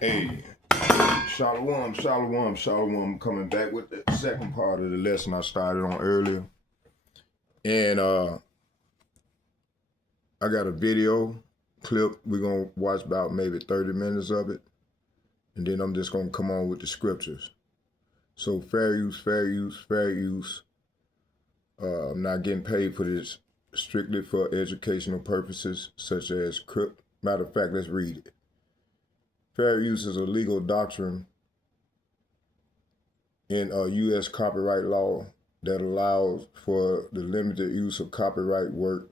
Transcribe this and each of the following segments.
Hey, shalom, shalom, shalom. Coming back with the second part of the lesson I started on earlier. And I got a video clip. We're going to watch about maybe 30 minutes of it. And then I'm just going to come on with the scriptures. So fair use, fair use, fair use. I'm not getting paid for this, strictly for educational purposes, such as, matter of fact, let's read it. Fair use is a legal doctrine in U.S. copyright law that allows for the limited use of copyright work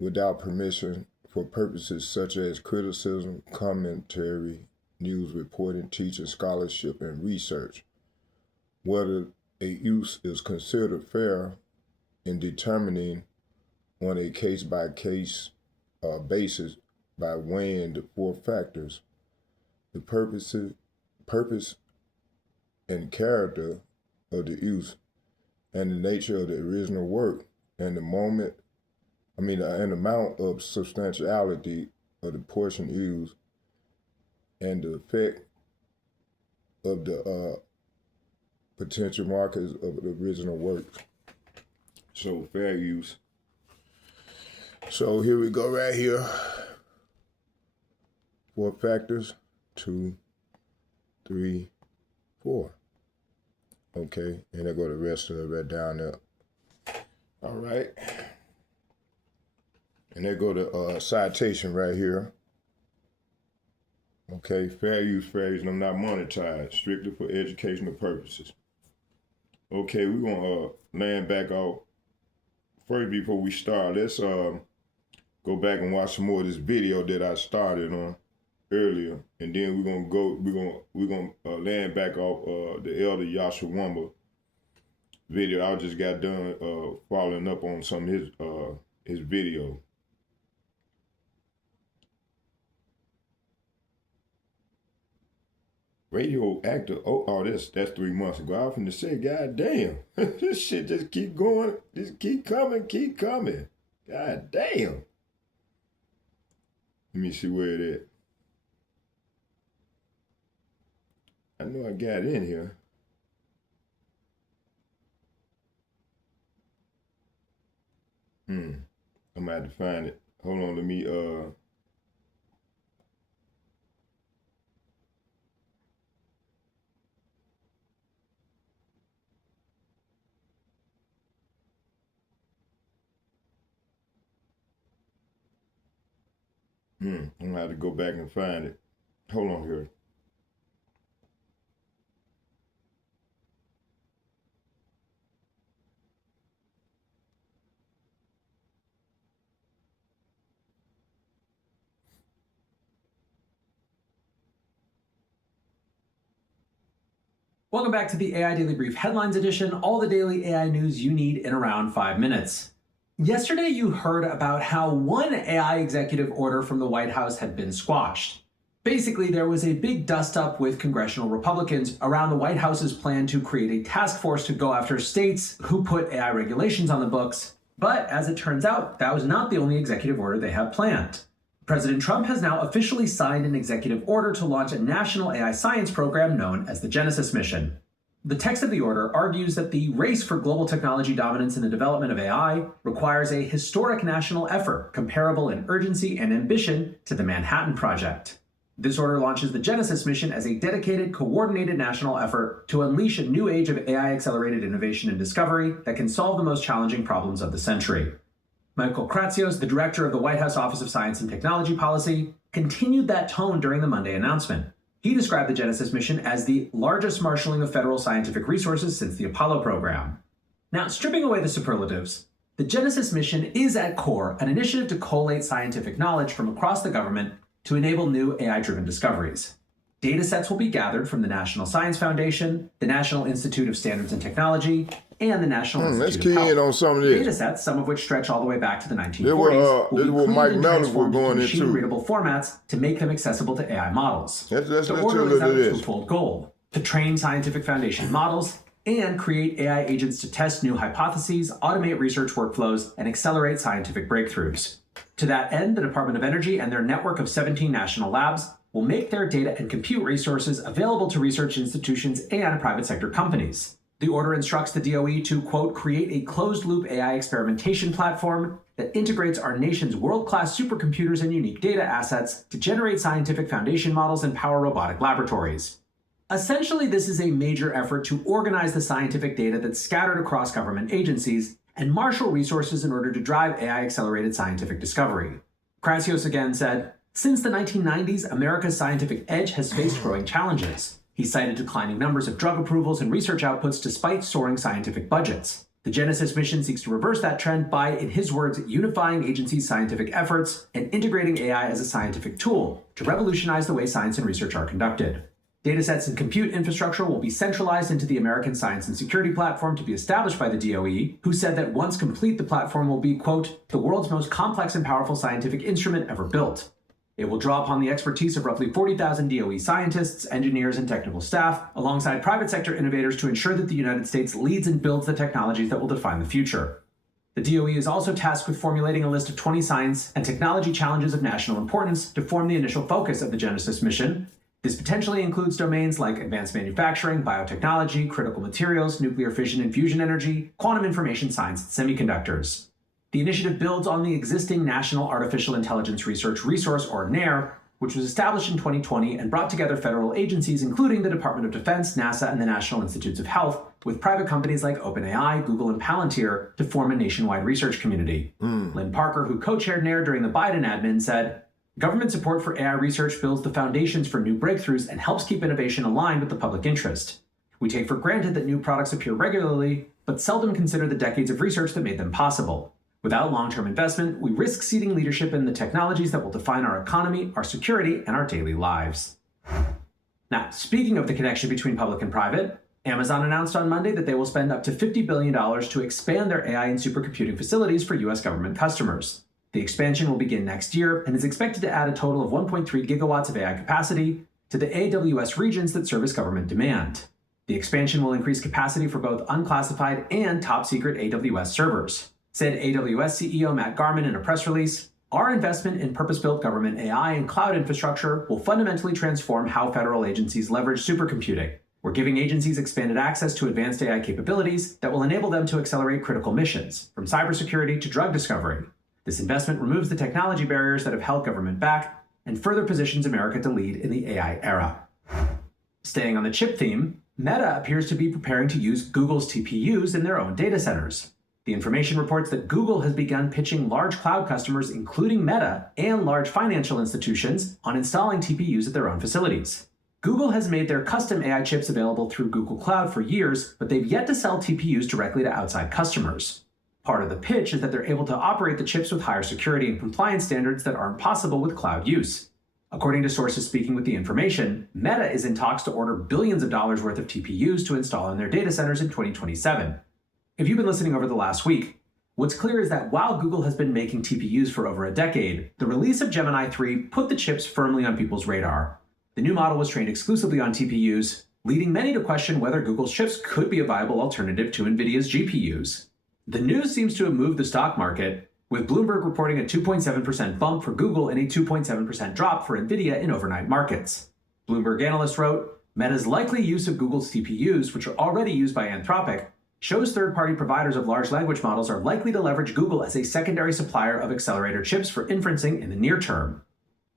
without permission for purposes such as criticism, commentary, news reporting, teaching, scholarship, and research. Whether a use is considered fair in determining on a case-by-case basis by weighing the four factors: the purpose and character of the use, and the nature of the original work, and the amount of substantiality of the portion used, and the effect of the potential markers of the original work. So fair use. So here we go right here. 4 factors, 2, 3, 4. Okay, and I go the rest of it right down there. All right. And there go the citation right here. Okay, fair use, and I'm not monetized, strictly for educational purposes. Okay, we're gonna land back out. First, before we start, let's go back and watch some more of this video that I started on earlier, and then we're gonna land back off the Elder Yashawamba video. I just got done following up on some of his video. Radioactive. Oh, that's 3 months ago. I was finna say, God damn, this shit just keep going, just keep coming. God damn. Let me see where it is. I know I got in here. I'm gonna have to find it. Hold on, let me I'm gonna have to go back and find it. Hold on here. Welcome back to the AI Daily Brief Headlines Edition, all the daily AI news you need in around 5 minutes. Yesterday, you heard about how one AI executive order from the White House had been squashed. Basically, there was a big dust-up with congressional Republicans around the White House's plan to create a task force to go after states who put AI regulations on the books. But as it turns out, that was not the only executive order they have planned. President Trump has now officially signed an executive order to launch a national AI science program known as the Genesis Mission. The text of the order argues that the race for global technology dominance in the development of AI requires a historic national effort comparable in urgency and ambition to the Manhattan Project. This order launches the Genesis Mission as a dedicated, coordinated national effort to unleash a new age of AI-accelerated innovation and discovery that can solve the most challenging problems of the century. Michael Kratsios, the director of the White House Office of Science and Technology Policy, continued that tone during the Monday announcement. He described the Genesis Mission as the largest marshaling of federal scientific resources since the Apollo program. Now, stripping away the superlatives, the Genesis Mission is at core an initiative to collate scientific knowledge from across the government to enable new AI-driven discoveries. Data sets will be gathered from the National Science Foundation, the National Institute of Standards and Technology, and the National Institute of Health. Let's key in on some of this. Data sets, some of which stretch all the way back to the 1940s, will be cleaned and transformed into machine-readable formats to make them accessible to AI models. The order lays out a twofold goal: to train scientific foundation models and create AI agents to test new hypotheses, automate research workflows, and accelerate scientific breakthroughs. To that end, the Department of Energy and their network of 17 national labs will make their data and compute resources available to research institutions and private sector companies. The order instructs the DOE to, quote, create a closed-loop AI experimentation platform that integrates our nation's world-class supercomputers and unique data assets to generate scientific foundation models and power robotic laboratories. Essentially, this is a major effort to organize the scientific data that's scattered across government agencies and marshal resources in order to drive AI-accelerated scientific discovery. Kratsios again said, since the 1990s, America's scientific edge has faced growing challenges. He cited declining numbers of drug approvals and research outputs despite soaring scientific budgets. The Genesis mission seeks to reverse that trend by, in his words, unifying agencies' scientific efforts and integrating AI as a scientific tool to revolutionize the way science and research are conducted. Datasets and compute infrastructure will be centralized into the American Science and Security Platform to be established by the DOE, who said that once complete, the platform will be, quote, the world's most complex and powerful scientific instrument ever built. It will draw upon the expertise of roughly 40,000 DOE scientists, engineers, and technical staff, alongside private sector innovators to ensure that the United States leads and builds the technologies that will define the future. The DOE is also tasked with formulating a list of 20 science and technology challenges of national importance to form the initial focus of the Genesis mission. This potentially includes domains like advanced manufacturing, biotechnology, critical materials, nuclear fission and fusion energy, quantum information science, and semiconductors. The initiative builds on the existing National Artificial Intelligence Research Resource, or NARE, which was established in 2020 and brought together federal agencies including the Department of Defense, NASA, and the National Institutes of Health, with private companies like OpenAI, Google, and Palantir to form a nationwide research community. Lynn Parker, who co-chaired NARE during the Biden admin, said, government support for AI research builds the foundations for new breakthroughs and helps keep innovation aligned with the public interest. We take for granted that new products appear regularly, but seldom consider the decades of research that made them possible. Without long-term investment, we risk ceding leadership in the technologies that will define our economy, our security, and our daily lives. Now, speaking of the connection between public and private, Amazon announced on Monday that they will spend up to $50 billion to expand their AI and supercomputing facilities for U.S. government customers. The expansion will begin next year and is expected to add a total of 1.3 gigawatts of AI capacity to the AWS regions that service government demand. The expansion will increase capacity for both unclassified and top-secret AWS servers. Said AWS CEO Matt Garman in a press release, our investment in purpose-built government AI and cloud infrastructure will fundamentally transform how federal agencies leverage supercomputing. We're giving agencies expanded access to advanced AI capabilities that will enable them to accelerate critical missions, from cybersecurity to drug discovery. This investment removes the technology barriers that have held government back and further positions America to lead in the AI era. Staying on the chip theme, Meta appears to be preparing to use Google's TPUs in their own data centers. The information reports that Google has begun pitching large cloud customers, including Meta and large financial institutions, on installing TPUs at their own facilities. Google has made their custom AI chips available through Google Cloud for years, but they've yet to sell TPUs directly to outside customers. Part of the pitch is that they're able to operate the chips with higher security and compliance standards that aren't possible with cloud use. According to sources speaking with the information, Meta is in talks to order billions of dollars worth of TPUs to install in their data centers in 2027. If you've been listening over the last week, what's clear is that while Google has been making TPUs for over a decade, the release of Gemini 3 put the chips firmly on people's radar. The new model was trained exclusively on TPUs, leading many to question whether Google's chips could be a viable alternative to NVIDIA's GPUs. The news seems to have moved the stock market, with Bloomberg reporting a 2.7% bump for Google and a 2.7% drop for NVIDIA in overnight markets. Bloomberg analyst wrote, Meta's likely use of Google's TPUs, which are already used by Anthropic, shows third-party providers of large language models are likely to leverage Google as a secondary supplier of accelerator chips for inferencing in the near term.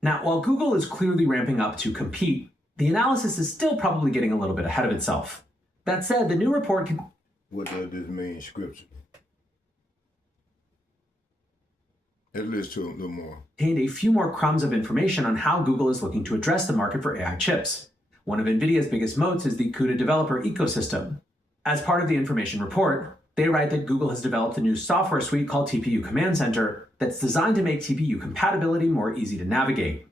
Now, while Google is clearly ramping up to compete, the analysis is still probably getting a little bit ahead of itself. That said, the new report can... What does this mean scripture? Let's listen to a little more. Contained a few more crumbs of information on how Google is looking to address the market for AI chips. One of NVIDIA's biggest moats is the CUDA developer ecosystem. As part of the information report, they write that Google has developed a new software suite called TPU Command Center that's designed to make TPU compatibility more easy to navigate.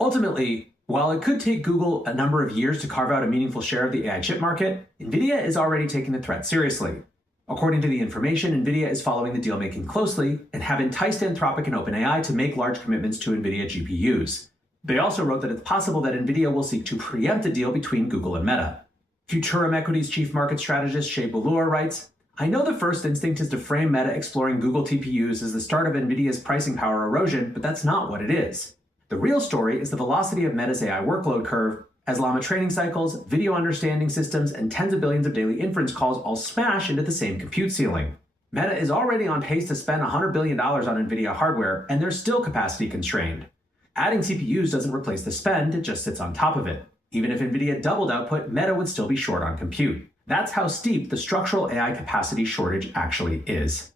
Ultimately, while it could take Google a number of years to carve out a meaningful share of the AI chip market, NVIDIA is already taking the threat seriously. According to the information, NVIDIA is following the deal-making closely and have enticed Anthropic and OpenAI to make large commitments to NVIDIA GPUs. They also wrote that it's possible that NVIDIA will seek to preempt a deal between Google and Meta. Futurum Equity's chief market strategist Shea Ballur writes, I know the first instinct is to frame Meta exploring Google TPUs as the start of NVIDIA's pricing power erosion, but that's not what it is. The real story is the velocity of Meta's AI workload curve as Llama training cycles, video understanding systems, and tens of billions of daily inference calls all smash into the same compute ceiling. Meta is already on pace to spend $100 billion on NVIDIA hardware, and they're still capacity constrained. Adding CPUs doesn't replace the spend, it just sits on top of it. Even if NVIDIA doubled output, Meta would still be short on compute. That's how steep the structural AI capacity shortage actually is.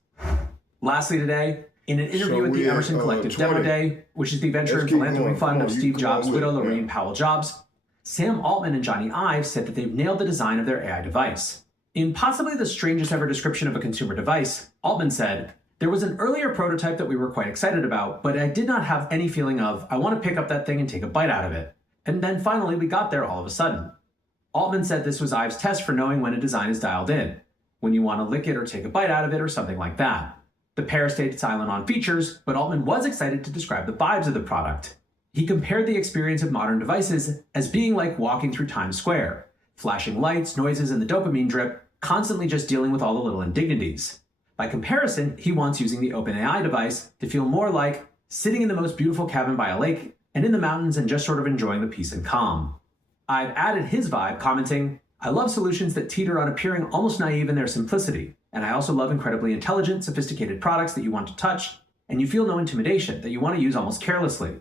Lastly today, in an interview at the Emerson Collective Demo Day, which is the venture and philanthropy fund of Steve Jobs' widow Lorraine Powell Jobs, Sam Altman and Johnny Ive said that they've nailed the design of their AI device. In possibly the strangest ever description of a consumer device, Altman said, "There was an earlier prototype that we were quite excited about, but I did not have any feeling of, I want to pick up that thing and take a bite out of it. And then finally we got there all of a sudden." Altman said this was Ive's test for knowing when a design is dialed in, when you want to lick it or take a bite out of it or something like that. The pair stayed silent on features, but Altman was excited to describe the vibes of the product. He compared the experience of modern devices as being like walking through Times Square, flashing lights, noises, and the dopamine drip, constantly just dealing with all the little indignities. By comparison, he wants using the OpenAI device to feel more like sitting in the most beautiful cabin by a lake and in the mountains and just sort of enjoying the peace and calm. I've added his vibe, commenting, "I love solutions that teeter on appearing almost naive in their simplicity, and I also love incredibly intelligent, sophisticated products that you want to touch, and you feel no intimidation, that you want to use almost carelessly."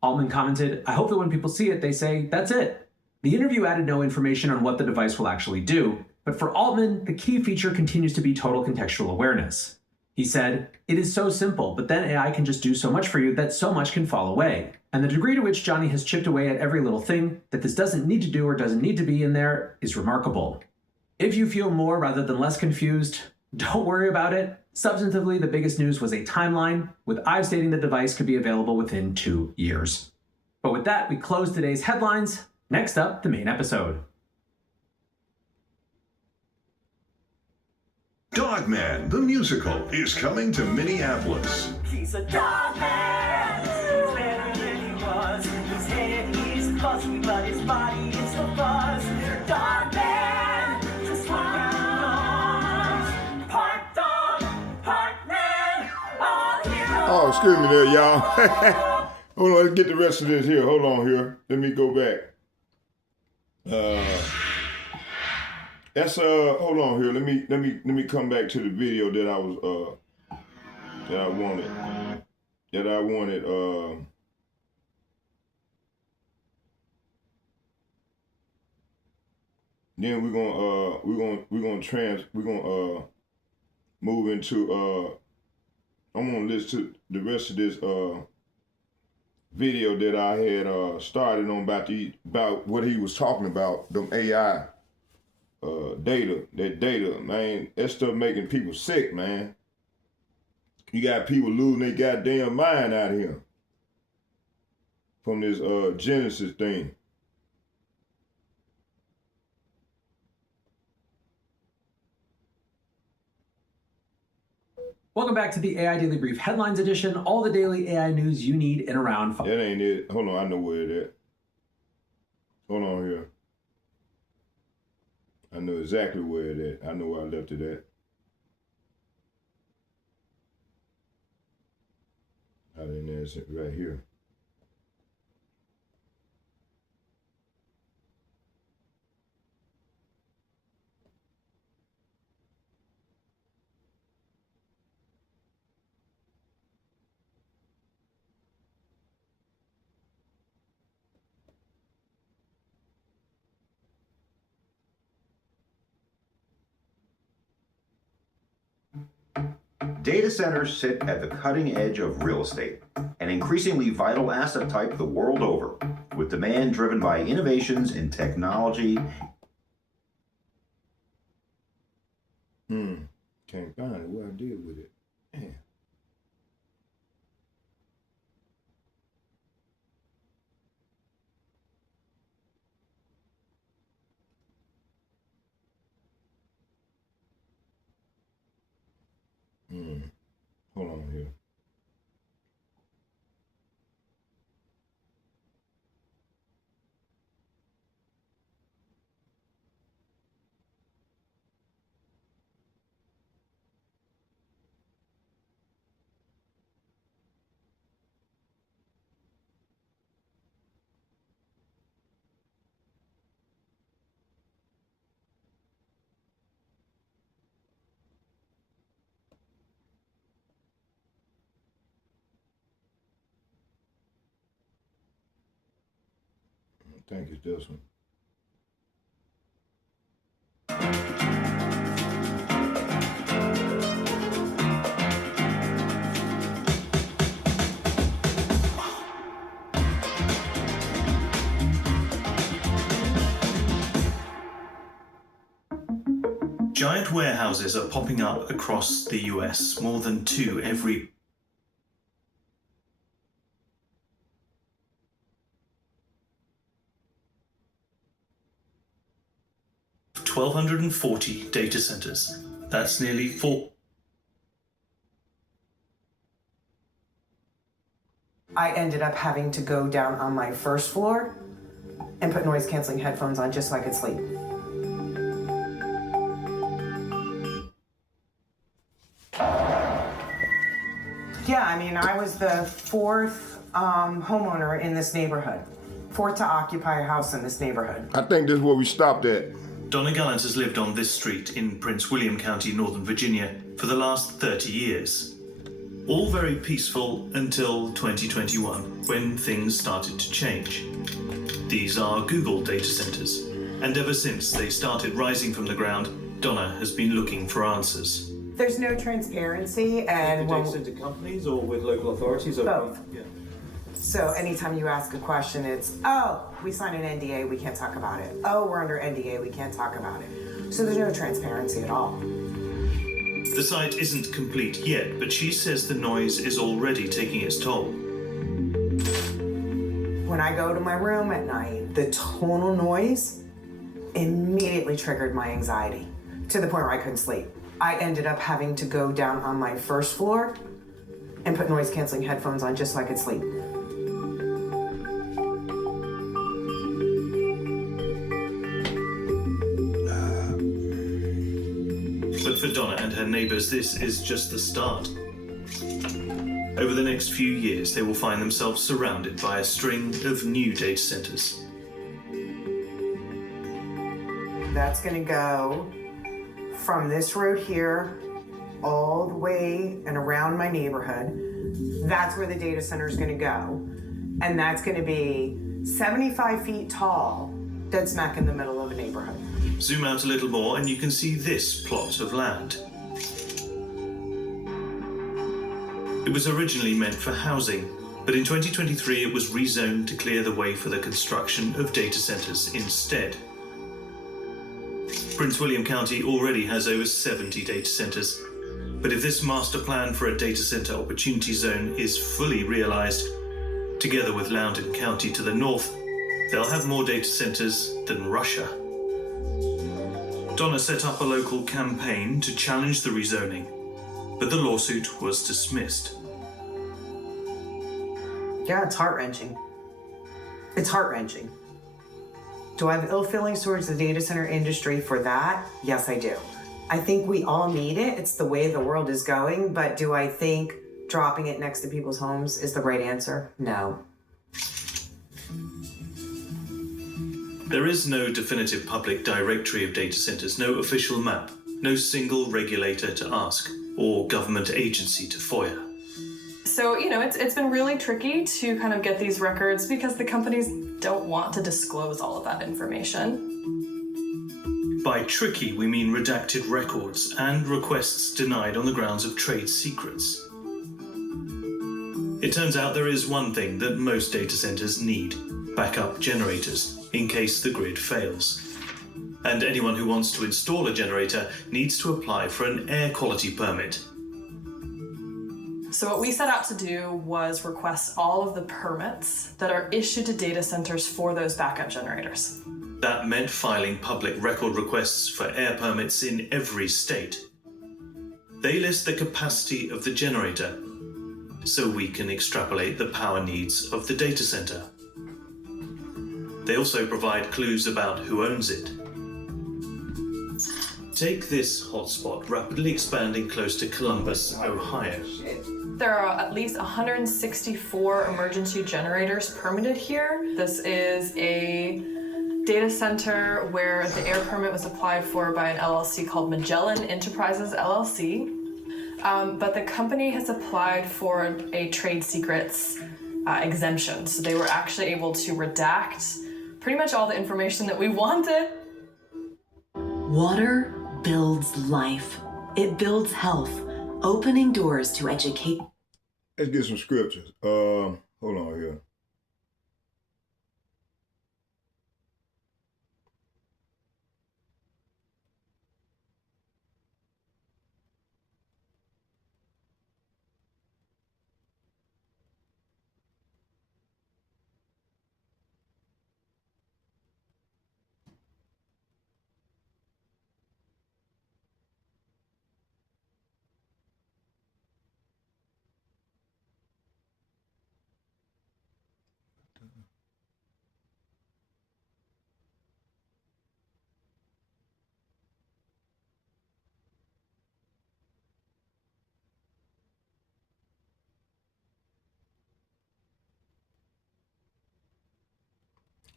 Altman commented, "I hope that when people see it, they say, that's it." The interview added no information on what the device will actually do, but for Altman, the key feature continues to be total contextual awareness. He said, "It is so simple, but then AI can just do so much for you that so much can fall away. And the degree to which Johnny has chipped away at every little thing that this doesn't need to do or doesn't need to be in there is remarkable." If you feel more rather than less confused, don't worry about it. Substantively, the biggest news was a timeline, with Ive stating the device could be available within 2 years. But with that, we close today's headlines. Next up, the main episode. Dogman, the musical, is coming to Minneapolis. He's a dog man. He's better than he was. His head is fuzzy, but his body is so fuzz. Dog man, just what he knows. Part dog, part man, all heroes. Oh, excuse me there, y'all. Hold on, let's get the rest of this here. Hold on here. Let me go back. Hold on here. Let me come back to the video that I wanted. Then we're gonna move into I'm gonna listen to the rest of this video that I had started on about what he was talking about, them AI data, man. That stuff making people sick, man. You got people losing their goddamn mind out here from this Genesis thing. Welcome back to the AI Daily Brief Headlines Edition, all the daily AI news you need in around 5. That ain't it. Hold on, I know where it at. Hold on here. I know exactly where it at. I know where I left it at. I didn't answer it right here. Data centers sit at the cutting edge of real estate, an increasingly vital asset type the world over, with demand driven by innovations in technology. Can't find it. What I did with it. Man. Hold on here. think it's this one. Giant warehouses are popping up across the US, more than 2 every 1,240 data centers. That's nearly 4. I ended up having to go down on my first floor and put noise canceling headphones on just so I could sleep. Yeah, I mean, I was the fourth homeowner in this neighborhood, fourth to occupy a house in this neighborhood. I think this is where we stopped at. Donna Gallant has lived on this street in Prince William County, Northern Virginia, for the last 30 years. All very peaceful until 2021, when things started to change. These are Google data centers, and ever since they started rising from the ground, Donna has been looking for answers. There's no transparency, and With data center companies or with local authorities? Or Both. Yeah. so anytime you ask a question, it's, oh, we signed an NDA, we can't talk about it. Oh, we're under NDA, we can't talk about it. So there's no transparency at all. The site isn't complete yet, but she says the noise is already taking its toll. When I go to my room at night, the tonal noise immediately triggered my anxiety to the point where I couldn't sleep. I ended up having to go down on my first floor and put noise canceling headphones on just so I could sleep. But for Donna and her neighbors, this is just the start. Over the next few years, they will find themselves surrounded by a string of new data centers. That's gonna go from this road here all the way and around my neighborhood. That's where the data center is gonna go. And that's gonna be 75 feet tall, dead smack in the middle of a neighborhood. Zoom out a little more and you can see this plot of land. It was originally meant for housing, but in 2023 it was rezoned to clear the way for the construction of data centers instead. Prince William County already has over 70 data centers, but if this master plan for a data center opportunity zone is fully realized, together with Loudoun County to the north, they'll have more data centers than Russia. Donna set up a local campaign to challenge the rezoning, but the lawsuit was dismissed. Yeah, it's heart-wrenching. It's heart-wrenching. Do I have ill feelings towards the data center industry for that? Yes, I do. I think we all need it. It's the way the world is going. But do I think dropping it next to people's homes is the right answer? No. There is no definitive public directory of data centers, no official map, no single regulator to ask, or government agency to FOIA. So, it's been really tricky to kind of get these records because the companies don't want to disclose all of that information. By tricky, we mean redacted records and requests denied on the grounds of trade secrets. It turns out there is one thing that most data centers need: backup generators, in case the grid fails. And anyone who wants to install a generator needs to apply for an air quality permit. So what we set out to do was request all of the permits that are issued to data centers for those backup generators. That meant filing public record requests for air permits in every state. They list the capacity of the generator, so we can extrapolate the power needs of the data center. They also provide clues about who owns it. Take this hotspot rapidly expanding close to Columbus, Ohio. There are at least 164 emergency generators permitted here. This is a data center where the air permit was applied for by an LLC called Magellan Enterprises LLC. But the company has applied for a trade secrets exemption. So they were actually able to redact pretty much all the information that we wanted. Water builds life. It builds health, opening doors to educate. Let's get some scriptures. Hold on here.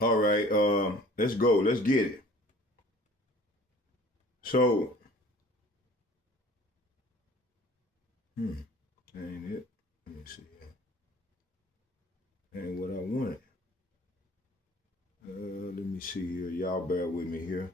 All right, let's go. Let's get it. So, that ain't it. Let me see. That ain't what I wanted. Let me see here. Y'all bear with me here.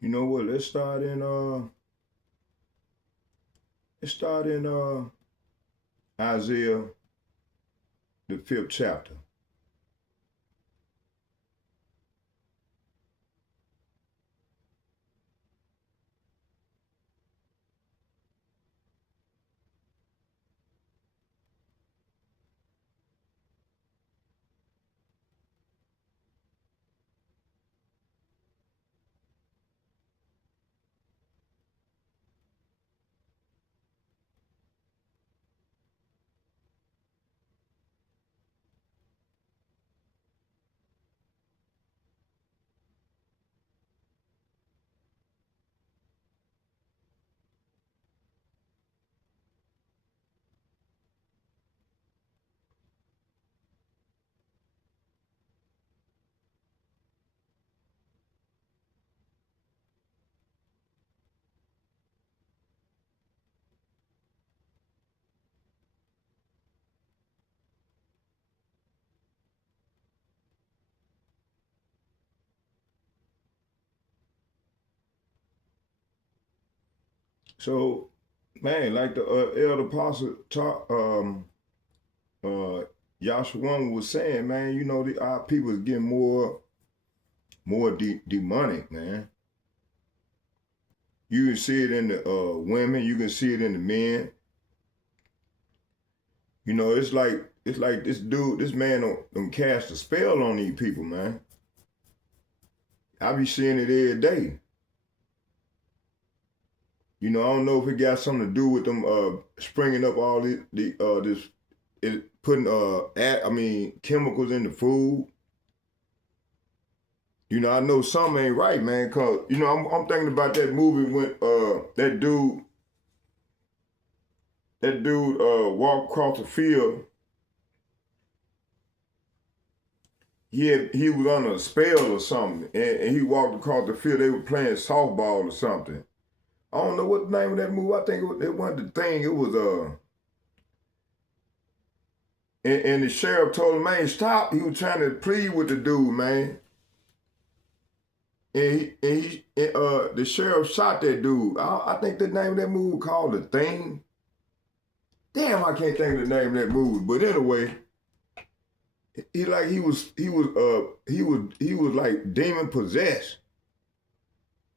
You know what? Let's start in Isaiah, the 5th chapter. So, man, like the elder apostle Yahshua was saying, man, you know, our people is getting more demonic, man. You can see it in the women, you can see it in the men. You know, it's like this man don't cast a spell on these people, man. I be seeing it every day. You know, I don't know if it got something to do with them springing up all putting chemicals in the food. You know, I know something ain't right, man, cause you know I'm thinking about that movie when that dude walked across the field. He was under a spell or something, and he walked across the field. They were playing softball or something. I don't know what the name of that movie. I think it wasn't the Thing. It was and the sheriff told him, man, stop. He was trying to plead with the dude, man. And the sheriff shot that dude. I think the name of that movie called The Thing. Damn, I can't think of the name of that movie. But anyway, he was like demon possessed.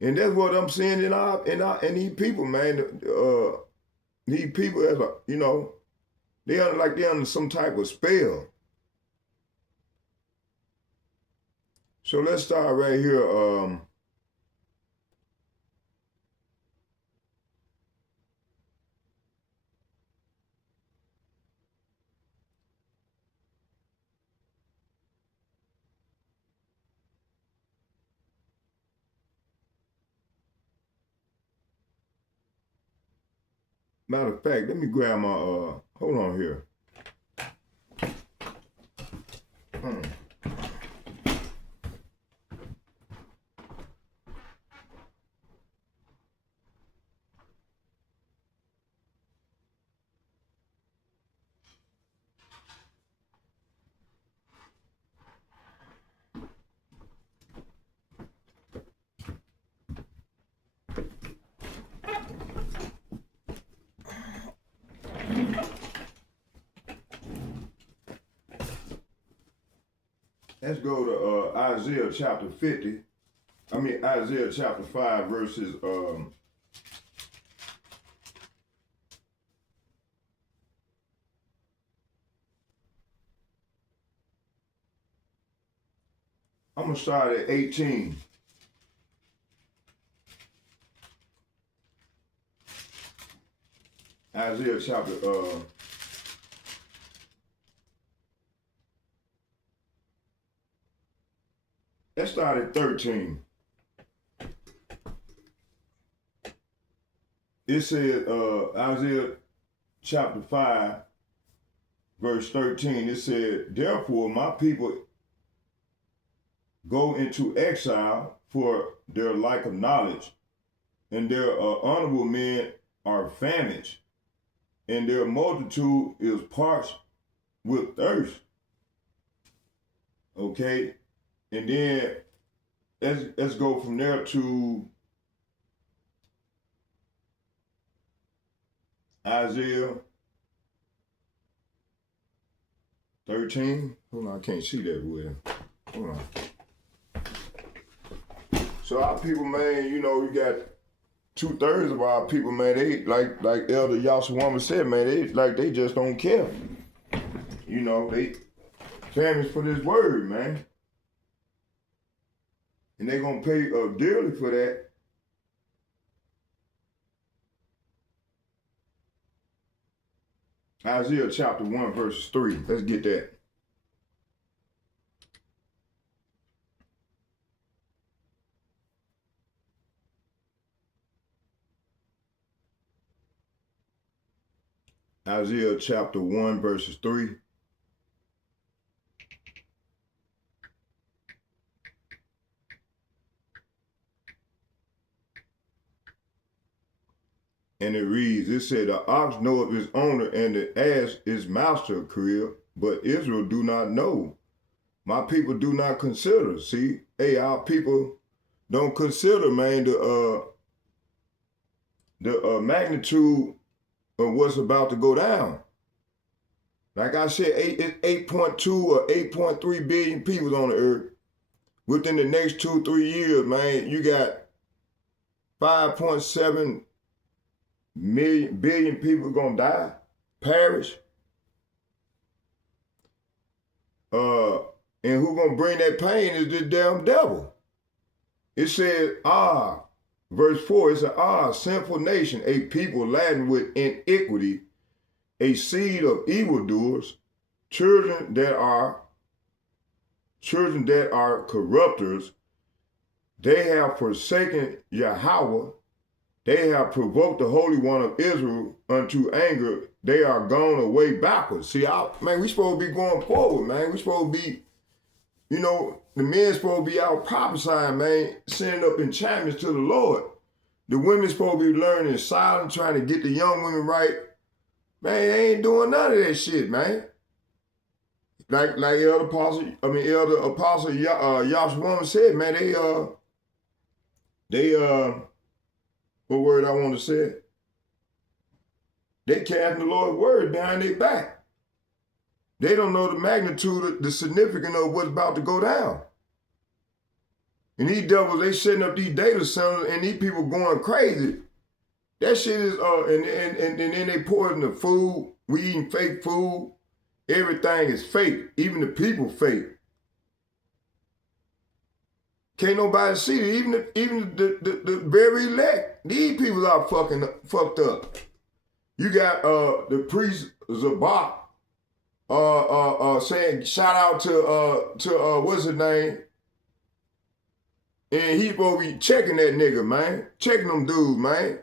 And that's what I'm seeing in these people, man. These people, as a, you know, they're under some type of spell. So let's start right here. Matter of fact, let me grab my hold on here. Let's go to Isaiah chapter 50. Isaiah chapter 5, verses I'm gonna start at 18. Isaiah chapter let's start at 13. It said Isaiah chapter 5, verse 13. It said, therefore my people go into exile for their lack of knowledge, and their honorable men are famished, and their multitude is parched with thirst. Okay, and then let's go from there to Isaiah 13. Hold on, I can't see that well. Hold on. So our people, man, you know, you got 2/3 of our people, man, they like Elder Yashawama said, man, they just don't care. You know, they famished for this word, man. And they gonna pay dearly for that. Isaiah chapter 1, verse 3. Let's get that. Isaiah chapter 1, verses 3. And it reads, it said, the ox knoweth his owner, and the ass his master crib, but Israel do not know. My people do not consider. See, hey, our people don't consider, man, the magnitude of what's about to go down. Like I said, it's 8.2 or 8.3 billion people on the earth. Within the next 2-3 years, man, you got 5.7 billion people gonna die, perish. And who gonna bring that pain is the damn devil. It said, verse 4, it said, sinful nation, a people laden with iniquity, a seed of evildoers, children that are corrupters. They have forsaken Yahweh. They have provoked the Holy One of Israel unto anger. They are gone away backwards. See, man, we supposed to be going forward, man. We supposed to be, you know, the men's supposed to be out prophesying, man, sending up enchantments to the Lord. The women's supposed to be learning silent, trying to get the young women right. Man, they ain't doing none of that shit, man. Like Elder Apostle Yashawama said, man, what word I want to say? They casting the Lord's word behind their back. They don't know the magnitude, the significance of what's about to go down. And these devils, they setting up these data centers and these people going crazy. That shit is, and then they pour it in the food. We eating fake food. Everything is fake. Even the people fake. Can't nobody see it. Even the very elect. These people are fucked up. You got the priest Zabak saying shout out to what's his name? And he supposed to be checking that nigga, man. Checking them dudes, man.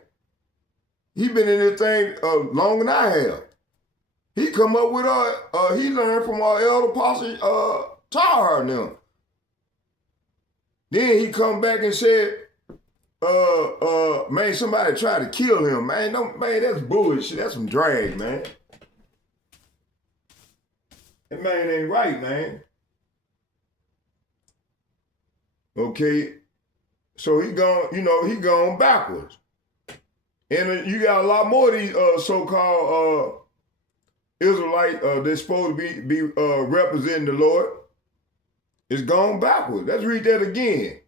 He been in this thing longer than I have. He come up with he learned from our elder apostle Tahar and them. Then he come back and said, man, somebody tried to kill him, man. Man, that's bullshit. That's some drag, man. That man ain't right, man. Okay, so he gone backwards. And you got a lot more of these so-called Israelites that's supposed to be representing the Lord. It's gone backwards. Let's read that again.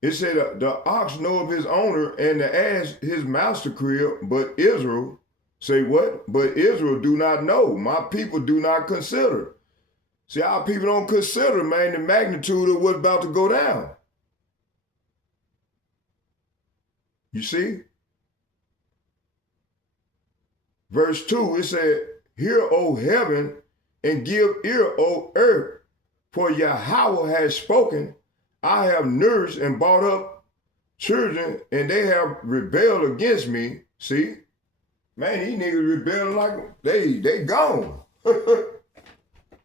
It said, the ox know of his owner and the ass his master crib, but Israel, say what? But Israel do not know. My people do not consider. See, our people don't consider, man, the magnitude of what's about to go down. You see? Verse 2, it said, hear, O heaven, and give ear, O earth, for Yahweh has spoken. I have nourished and brought up children, and they have rebelled against me. See? Man, these niggas rebelling like they gone.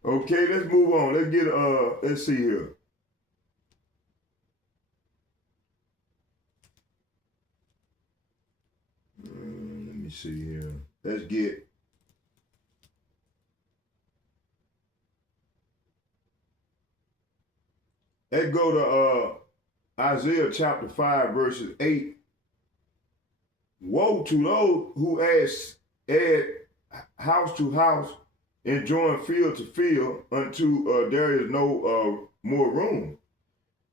Okay, let's move on. Let's get let's see here. Let me see here. Let's go to Isaiah chapter 5, verses 8. Woe to those who add house to house and join field to field until there is no more room.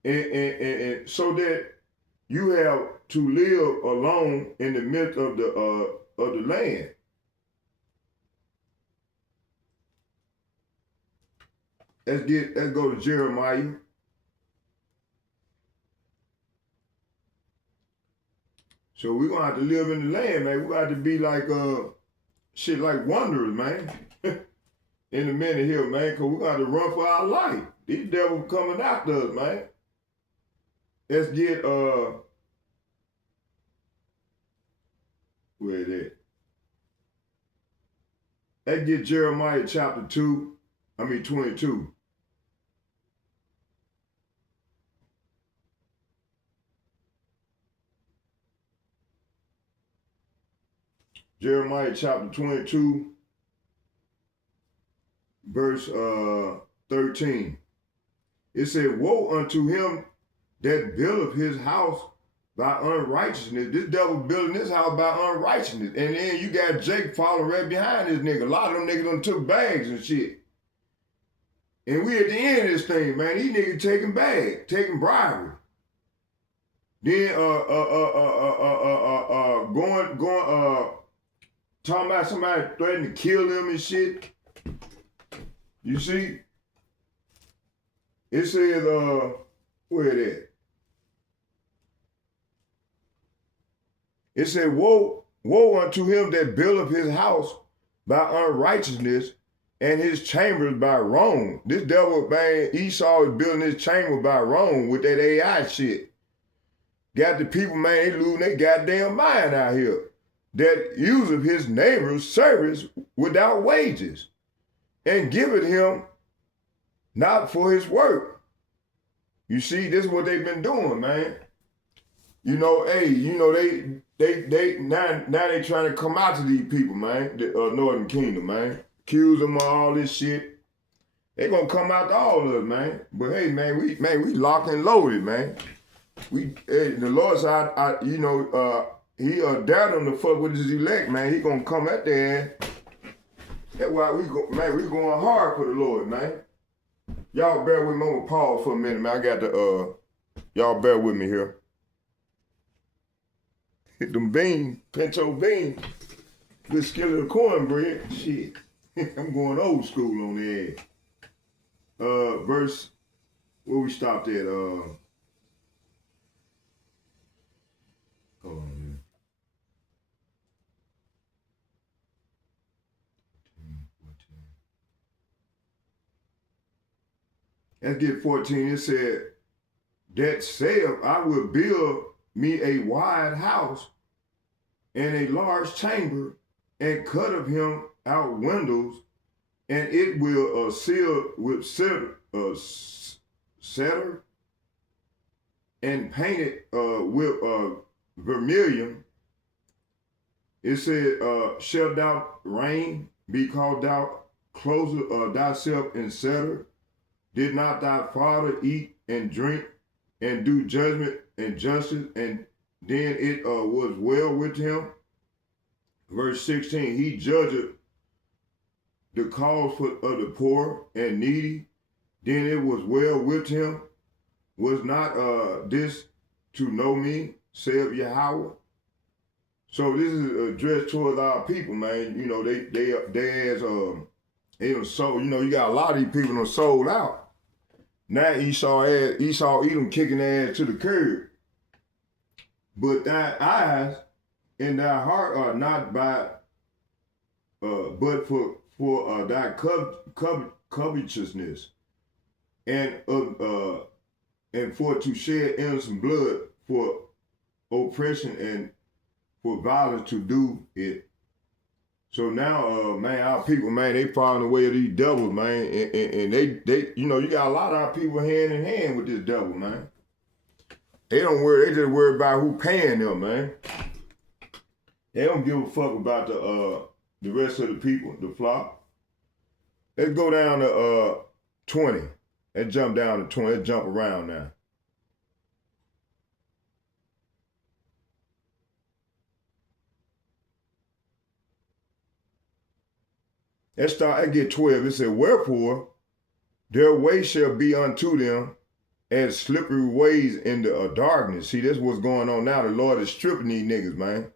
And so that you have to live alone in the midst of the land. Let's go to Jeremiah. So we're gonna have to live in the land, man. We're gonna have to be like shit like wanderers, man. In a minute here, man, because we're gonna have to run for our life. These devils coming after us, man. Let's get where it is. Let's get Jeremiah chapter 22. Jeremiah chapter 22, verse 13. It said, woe unto him that buildeth his house by unrighteousness. This devil building this house by unrighteousness. And then you got Jake following right behind this nigga. A lot of them niggas done took bags and shit. And we at the end of this thing, man. These niggas taking bags, taking bribery. Then going talking about somebody threatening to kill them and shit. You see? It says, where it at? It said, woe unto him that buildeth his house by unrighteousness and his chambers by wrong. This devil, man, Esau is building his chamber by wrong with that AI shit. Got the people, man, they losing their goddamn mind out here. That useth his neighbor's service without wages, and giveth him not for his work. You see, this is what they've been doing, man. You know, hey, you know, they now they trying to come out to these people, man, the Northern Kingdom, man. Accuse them of all this shit. They gonna come out to all of us, man. But hey, man, we locked and loaded, man. The Lord said, he dared them to fuck with his elect, man. He gonna come out there. That's why we going hard for the Lord, man. Y'all bear with me. I'm gonna pause for a minute, man. I got the y'all bear with me here. Hit them beans, pinto beans. Good skillet of cornbread. Shit. I'm going old school on the edge. Verse, where we stopped at, hold on here. 14. Let's get 14. It said, that saith, I will build me a wide house and a large chamber, and cut of him out windows, and it will seal with cedar and painted with vermilion. It said, shalt thou reign, be called thou closer thyself in cedar? Did not thy father eat and drink and do judgment and justice, and then it was well with him? Verse 16, he judged the cause of the poor and needy, then it was well with him. Was not this to know me, saith Yahweh? So this is addressed towards our people, man. You know, they as done sold, you know, you got a lot of these people done sold out. Now Esau Edom kicking their ass to the curb. But thy eyes and thy heart are not by, but for thy covetousness, and for to shed innocent blood, for oppression and for violence to do it. So now, man, our people, man, they falling the way of these devils, man, and they, you know, you got a lot of our people hand in hand with this devil, man. They don't worry, they just worry about who paying them, man. They don't give a fuck about the rest of the people, the flock. Let's go down to 20. Let's jump down to 20. Let's jump around now. Let's get 12. It said, wherefore their way shall be unto them as slippery ways in the darkness. See, that's what's going on now. The Lord is stripping these niggas, man.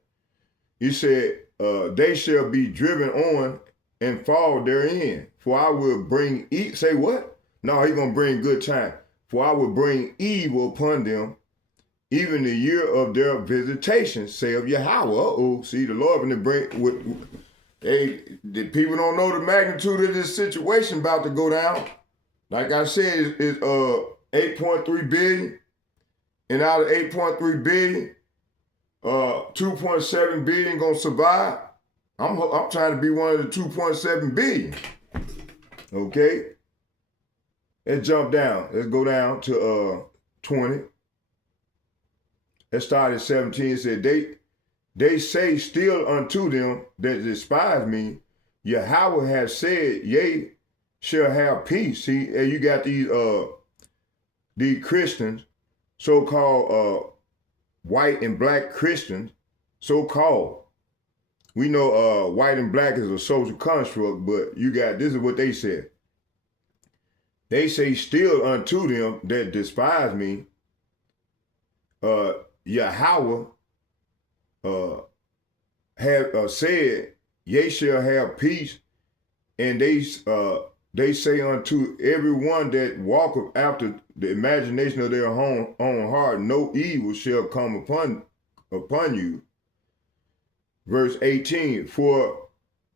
He said, they shall be driven on and fall therein. For I will bring, say what? No, he's going to bring good time. For I will bring evil upon them, even the year of their visitation, saith Yahweh. Uh-oh, see, the Lord going to bring, the people don't know the magnitude of this situation about to go down. Like I said, it's 8.3 billion. And out of 8.3 billion, 2.7 billion gonna survive. I'm trying to be one of the 2.7 billion. Okay. Let's jump down. Let's go down to 20. Let's start at 17. It said, they say still unto them that despise me, Yahweh has said, yea, shall have peace. See, and you got these Christians, so-called white and black Christians, so-called. We know white and black is a social construct, but you got, this is what they said. They say still unto them that despise me, Yahweh have said, ye shall have peace, and they say unto everyone that walketh after the imagination of their own heart, no evil shall come upon you. Verse 18, for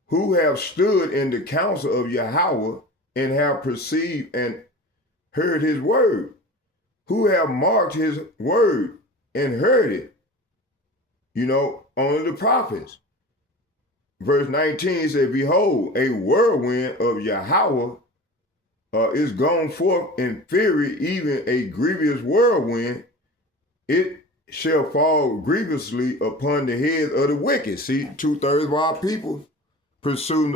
who have stood in the counsel of Yahweh and have perceived and heard his word, who have marked his word and heard it, you know, only the prophets. Verse 19 says, behold, a whirlwind of Yahweh is gone forth in fury, even a grievous whirlwind. It shall fall grievously upon the heads of the wicked. See, 2/3 of our people pursuing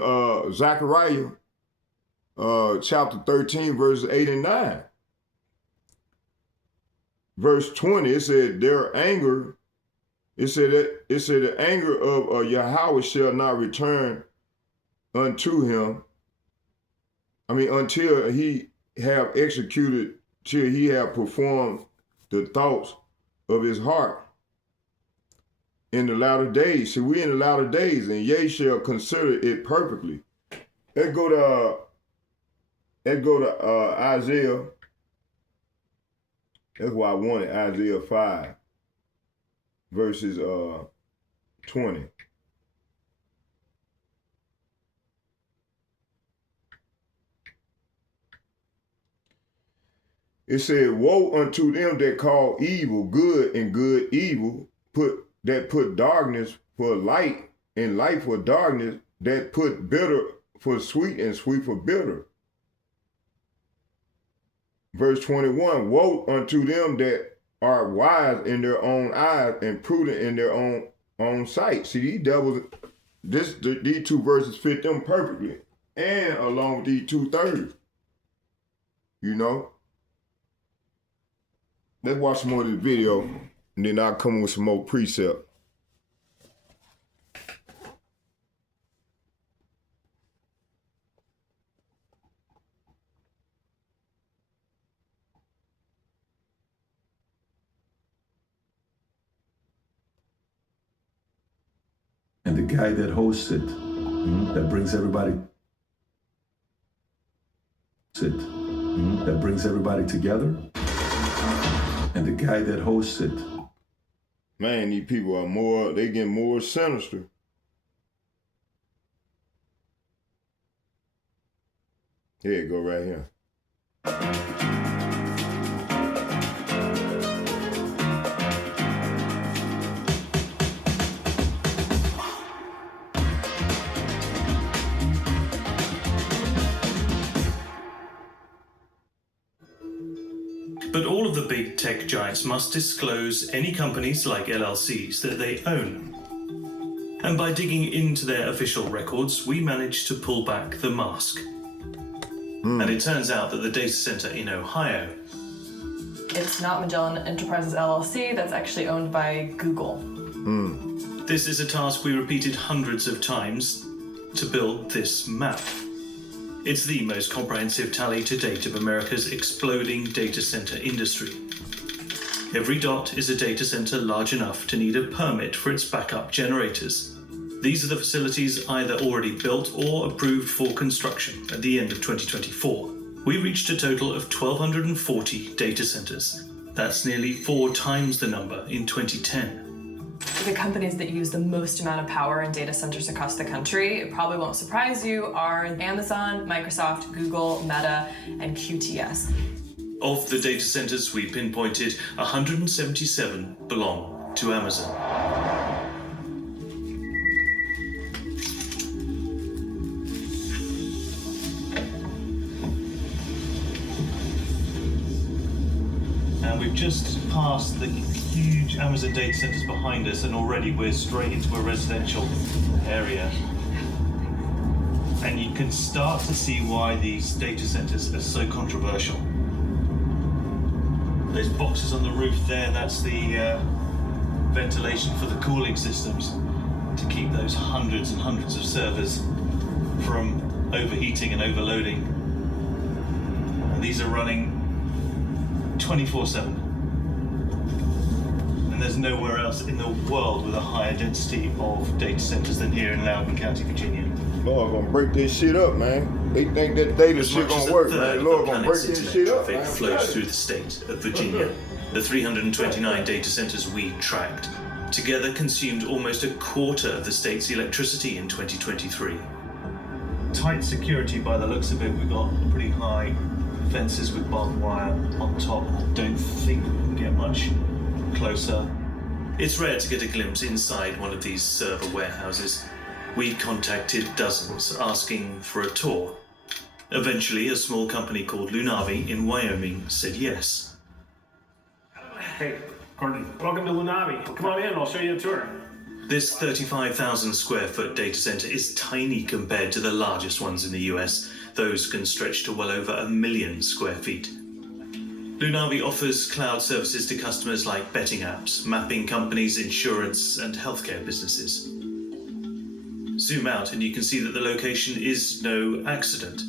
Zechariah chapter 13, verses 8 and 9. Verse 20, it said, their anger, it said the anger of Yahweh shall not return unto him. I mean, until he have executed till he have performed the thoughts of his heart in the latter days. See, we in the latter days, and ye shall consider it perfectly. Let's go to Isaiah. That's why I wanted Isaiah 5, verses 20. It said, woe unto them that call evil good and good evil, that put darkness for light and light for darkness, that put bitter for sweet and sweet for bitter. Verse 21, woe unto them that are wise in their own eyes and prudent in their own sight. See, these devils, these two verses fit them perfectly, and along with these 2/3. You know? Let's watch some more of this video, and then I'll come with some more precept. And the guy that hosts it, that brings everybody together, and the guy that hosts it. Man, these people are they get more sinister. Here you go, right here. But all of the big tech giants must disclose any companies like LLCs that they own. And by digging into their official records, we managed to pull back the mask. And it turns out that the data center in Ohio, It's not Magellan Enterprises LLC, that's actually owned by Google. This is a task we repeated hundreds of times to build this map. It's the most comprehensive tally to date of America's exploding data center industry. Every dot is a data center large enough to need a permit for its backup generators. These are the facilities either already built or approved for construction at the end of 2024. We reached a total of 1,240 data centers. That's nearly 4 times the number in 2010. The companies that use the most amount of power in data centers across the country, it probably won't surprise you, are Amazon, Microsoft, Google, Meta, and QTS. Of the data centers we pinpointed, 177 belong to Amazon. And we've just passed the huge Amazon data centers behind us, and already we're straight into a residential area. And you can start to see why these data centers are so controversial. Those boxes on the roof there, that's the ventilation for the cooling systems to keep those hundreds and hundreds of servers from overheating and overloading. And these are running 24/7. And there's nowhere else in the world with a higher density of data centers than here in Loudoun County, Virginia. Lord gonna break this shit up, man. They think that data shit gonna work, man. Lord gonna break this shit up, man. Traffic flows through the state of Virginia. The 329 data centers we tracked together consumed almost a quarter of the state's electricity in 2023. Tight security by the looks of it. We've got pretty high fences with barbed wire on top. I don't think we can get much closer. It's rare to get a glimpse inside one of these server warehouses. We contacted dozens asking for a tour. Eventually, a small company called Lunavi in Wyoming said yes. Hey, Gordon, welcome to Lunavi. Come on in, I'll show you a tour. This 35,000 square foot data center is tiny compared to the largest ones in the US. Those can stretch to well over 1 million square feet. Lunavi offers cloud services to customers like betting apps, mapping companies, insurance, and healthcare businesses. Zoom out and you can see that the location is no accident.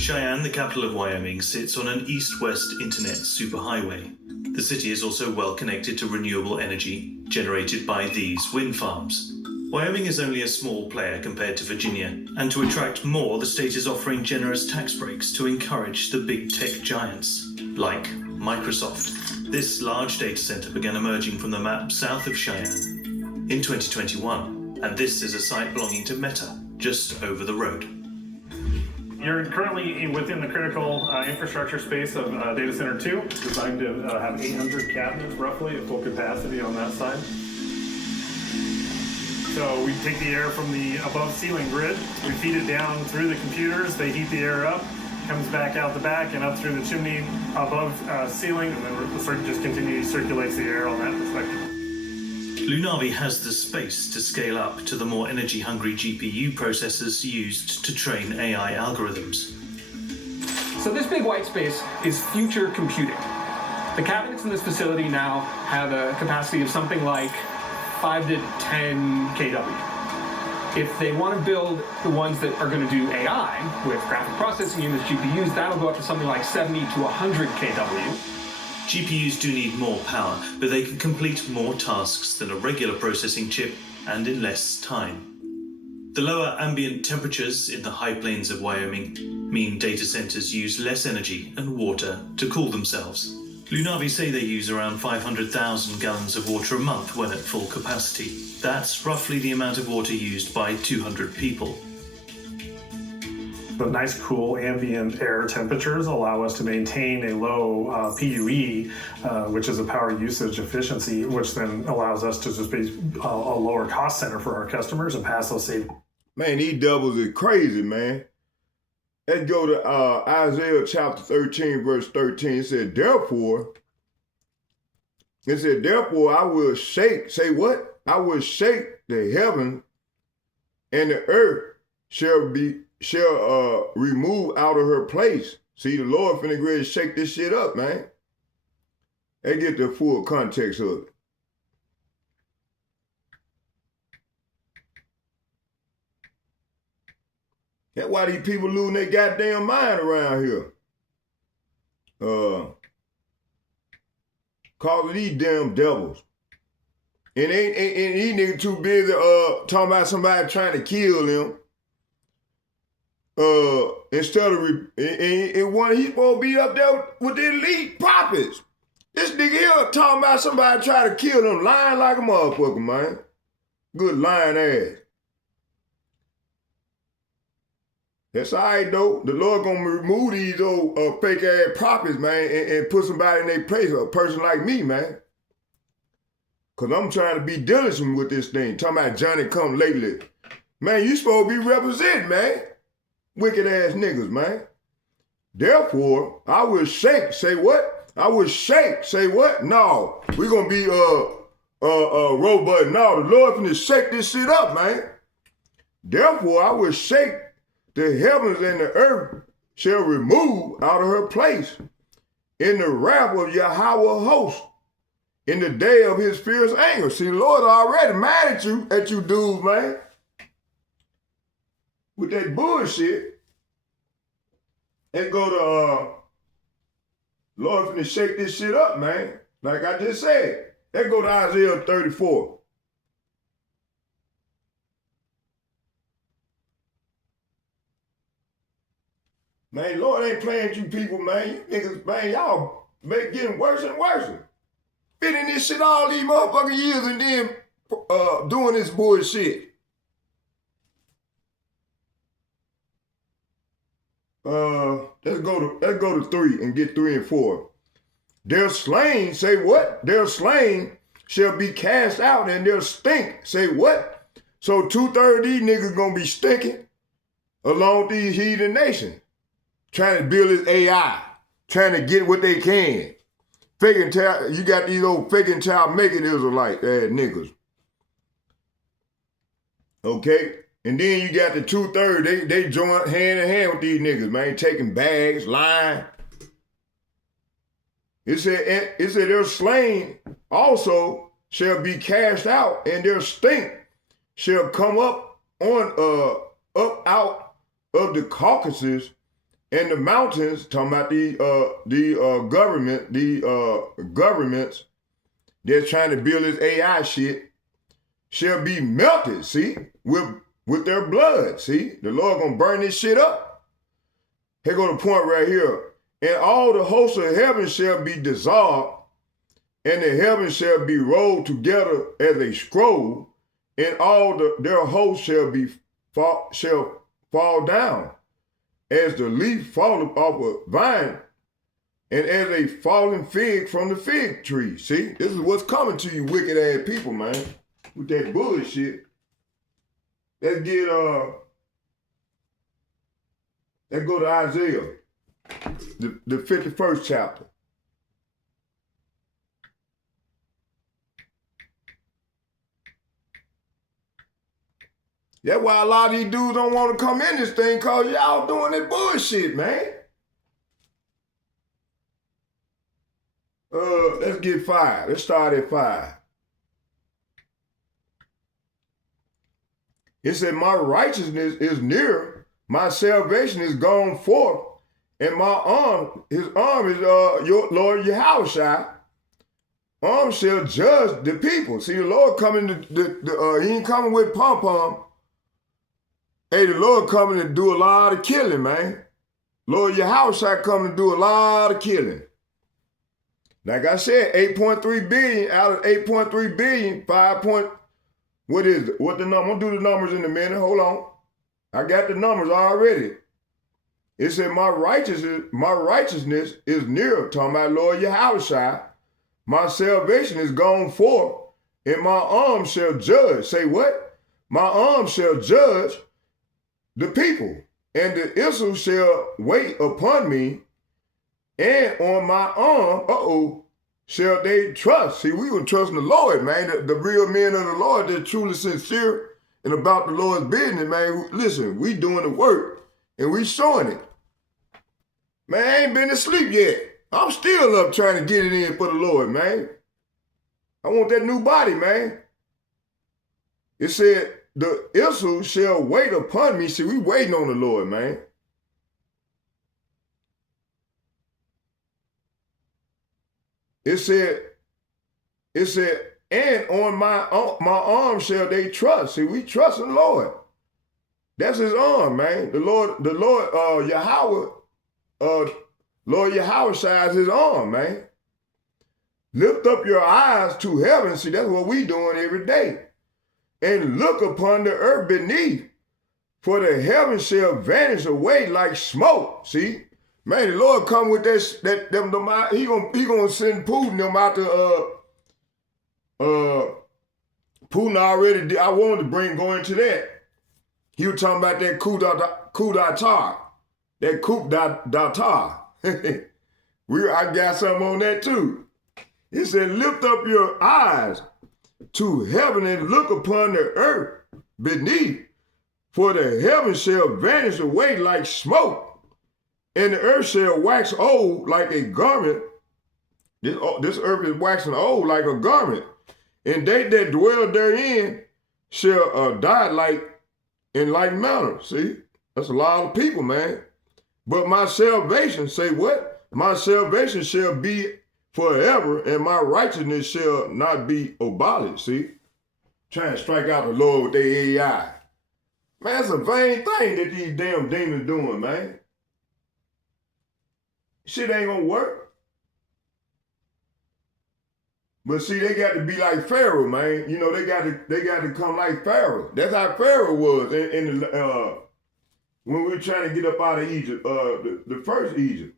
Cheyenne, the capital of Wyoming, sits on an east-west internet superhighway. The city is also well connected to renewable energy generated by these wind farms. Wyoming is only a small player compared to Virginia, and to attract more, the state is offering generous tax breaks to encourage the big tech giants, like Microsoft. This large data center began emerging from the map south of Cheyenne in 2021, and this is a site belonging to Meta, just over the road. You're currently within the critical infrastructure space of Data Center 2, designed to have 800 cabinets roughly at full capacity on that side. So we take the air from the above ceiling grid, we feed it down through the computers, they heat the air up, comes back out the back and up through the chimney above ceiling, and then it just continually circulates the air on that perspective. Lunavi has the space to scale up to the more energy-hungry GPU processors used to train AI algorithms. So this big white space is future computing. The cabinets in this facility now have a capacity of something like 5 to 10 kW. If they want to build the ones that are going to do AI with graphic processing units, GPUs, that'll go up to something like 70 to 100 kW. GPUs do need more power, but they can complete more tasks than a regular processing chip and in less time. The lower ambient temperatures in the high plains of Wyoming mean data centers use less energy and water to cool themselves. Lunavi say they use around 500,000 gallons of water a month when at full capacity. That's roughly the amount of water used by 200 people. The nice, cool ambient air temperatures allow us to maintain a low PUE, which is a power usage efficiency, which then allows us to just be a lower cost center for our customers and pass those savings. Man, these doubles are crazy, man. Let's go to Isaiah chapter 13, verse 13. It said, therefore I will shake, say what? I will shake the heaven, and the earth shall remove out of her place. See, the Lord finna go ahead and shake this shit up, man. They get the full context of it. That's why these people losing their goddamn mind around here. Cause of these damn devils. And these niggas too busy talking about somebody trying to kill them. Instead of he's supposed to be up there with the elite prophets. This nigga here talking about somebody trying to kill them, lying like a motherfucker, man. Good lying ass. That's all right, though. The Lord gonna remove these old fake ass prophets, man, and put somebody in their place, a person like me, man. Cause I'm trying to be diligent with this thing. Talking about Johnny come lately. Man, you supposed to be representing, man. Wicked ass niggas, man. Therefore, I will shake. Say what? I will shake. Say what? No. We gonna be robust. No, the Lord finna shake this shit up, man. Therefore, I will shake the heavens, and the earth shall remove out of her place in the wrath of Yahweh host, in the day of his fierce anger. See, the Lord already mad at you dudes, man. With that bullshit. And go to, Lord finna shake this shit up, man. Like I just said. Let's go to Isaiah 34. Man, Lord ain't playing with you people, man. You niggas, man, y'all getting worse and worse. Been in this shit all these motherfucking years and then doing this bullshit. Let's go to 3 and get 3 and 4. Their slain, say what? Their slain shall be cast out, and their stink, say what? So 2/3 of these niggas gonna be stinking along with these heathen nations, trying to build this AI, trying to get what they can. You got these old faking child making Israelite niggas. Okay? And then you got the 2/3, they join hand in hand with these niggas, man, taking bags, lying. It said their slain also shall be cast out, and their stink shall come up out of the Caucasus And the mountains, talking about the governments that's trying to build this AI shit, shall be melted, see, with their blood, see? The Lord gonna burn this shit up. Here go the point right here. And all the hosts of heaven shall be dissolved, and the heavens shall be rolled together as a scroll, and all their hosts shall fall down, as the leaf falleth off a vine, and as a fallen fig from the fig tree. See, this is what's coming to you, wicked ass people, man, with that bullshit. Let's go to Isaiah, the 51st chapter. That's why a lot of these dudes don't want to come in this thing, because y'all doing that bullshit, man. Let's get 5. Let's start at 5. It said, my righteousness is near, my salvation is gone forth, and my arm, his arm is your Lord Yahushua. Arm shall judge the people. See, the Lord coming he ain't coming with pom-pom. Hey, the Lord coming to do a lot of killing, man. Lord Yahushua coming to do a lot of killing. Like I said, 8.3 billion out of 8.3 billion, 5 point, what is it? What the number? I'm gonna do the numbers in a minute. Hold on. I got the numbers already. It said, my righteousness is near, talking about Lord Yahushua. My salvation is gone forth, and my arm shall judge. Say what? My arm shall judge the people, and the Israel shall wait upon me, and on my arm, shall they trust. See, we gonna trust in the Lord, man. The real men of the Lord, they're truly sincere and about the Lord's business, man. Listen, we doing the work, and we showing it. Man, I ain't been asleep yet. I'm still up trying to get it in for the Lord, man. I want that new body, man. It said, the Israel shall wait upon me. See, we waiting on the Lord, man. It said, and on my arm shall they trust. See, we trust in the Lord. That's his arm, man. The Lord, Yahweh, Lord Yahushua is his arm, man. Lift up your eyes to heaven. See, that's what we doing every day. And look upon the earth beneath, for the heavens shall vanish away like smoke. See? Man, the Lord come with them out. He gonna send Putin them out to Putin already did. I wanted to go into that. He was talking about that coup d'etat. That coup d'etat. I got something on that too. He said, lift up your eyes to heaven and look upon the earth beneath, for the heavens shall vanish away like smoke, and the earth shall wax old like a garment. This earth is waxing old like a garment, and they that dwell therein shall die in like manner. See, that's a lot of people, man. But my salvation, say what? My salvation shall be forever, and my righteousness shall not be abolished. See, trying to strike out the Lord with their AI. Man, that's a vain thing that these damn demons doing, man. Shit ain't gonna work. But see, they got to be like Pharaoh, man. You know, they got to come like Pharaoh. That's how Pharaoh was when we were trying to get up out of Egypt, the first Egypt.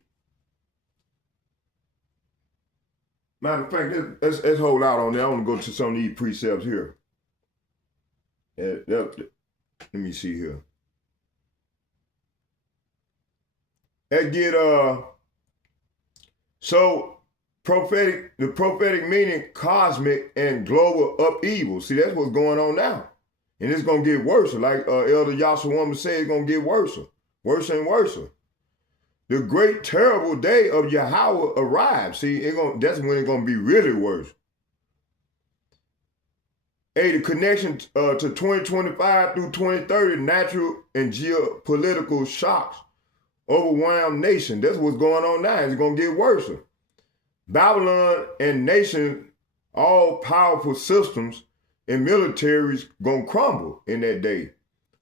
Matter of fact, let's hold out on that. I want to go to some of these precepts here. Let me see here. Let's get so the prophetic meaning cosmic and global upheaval. See, that's what's going on now. And it's gonna get worse. Like Elder Yahshua woman said, it's gonna get worse. Worse and worse. The great terrible day of Yahweh arrives. See, that's when it's gonna be really worse. Hey, the connection to 2025 through 2030, natural and geopolitical shocks overwhelmed nation. That's what's going on now. It's going to get worse. Babylon and nation, all powerful systems and militaries going to crumble in that day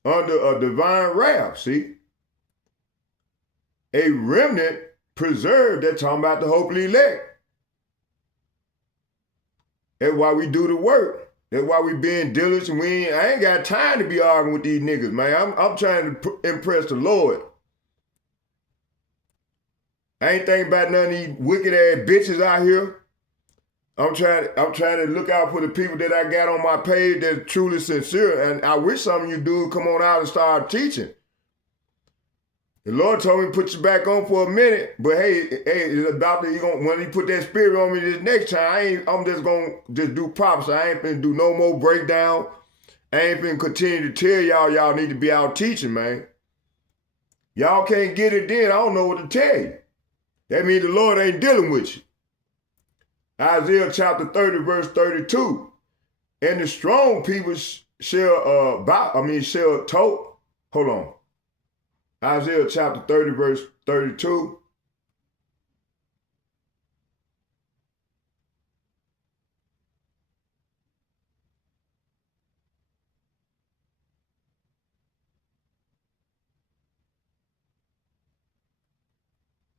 under a divine wrath, see? A remnant preserved, they're talking about the hopefully elect. That's why we do the work. That's why we being diligent. I ain't got time to be arguing with these niggas, man. I'm trying to impress the Lord. I ain't thinking about none of these wicked ass bitches out here. I'm trying to look out for the people that I got on my page that's truly sincere. And I wish some of you dudes come on out and start teaching. The Lord told me to put you back on for a minute, but hey, the doctor, when he put that spirit on me this next time, I'm just gonna do prophecy. I ain't finna do no more breakdown. I ain't finna continue to tell y'all need to be out teaching, man. Y'all can't get it then, I don't know what to tell you. That means the Lord ain't dealing with you. Isaiah chapter 30, verse 32. And the strong people shall hold on. Isaiah chapter 30, verse 32.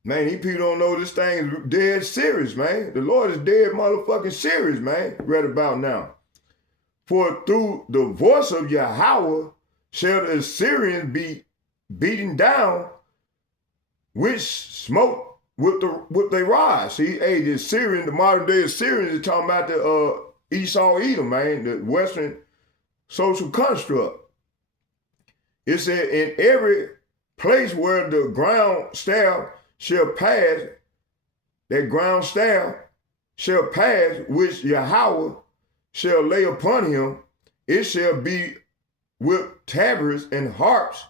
Man, these people don't know this thing is dead serious, man. The Lord is dead motherfucking serious, man. Read about now. For through the voice of Yahweh shall the Assyrians be beaten down, which smote with their rise. See, the Assyrian, the modern day Assyrians is talking about the Esau Edom, man, the Western social construct. It said, in every place where the ground staff shall pass, that ground staff shall pass, which Yahweh shall lay upon him, it shall be with tabrets and harps,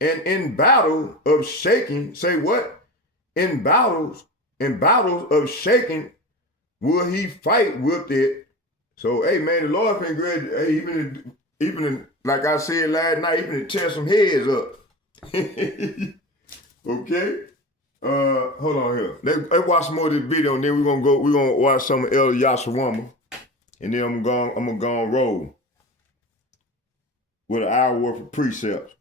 and in battle of shaking, say what? In battles of shaking will he fight with it. So, hey man, the Lord been great. Hey, even like I said last night, even to tear some heads up. Okay? Hold on here. Let's watch some more of this video, and then we're gonna watch some of El Yashawama, and then I'm gonna go and roll with an hour worth of precepts.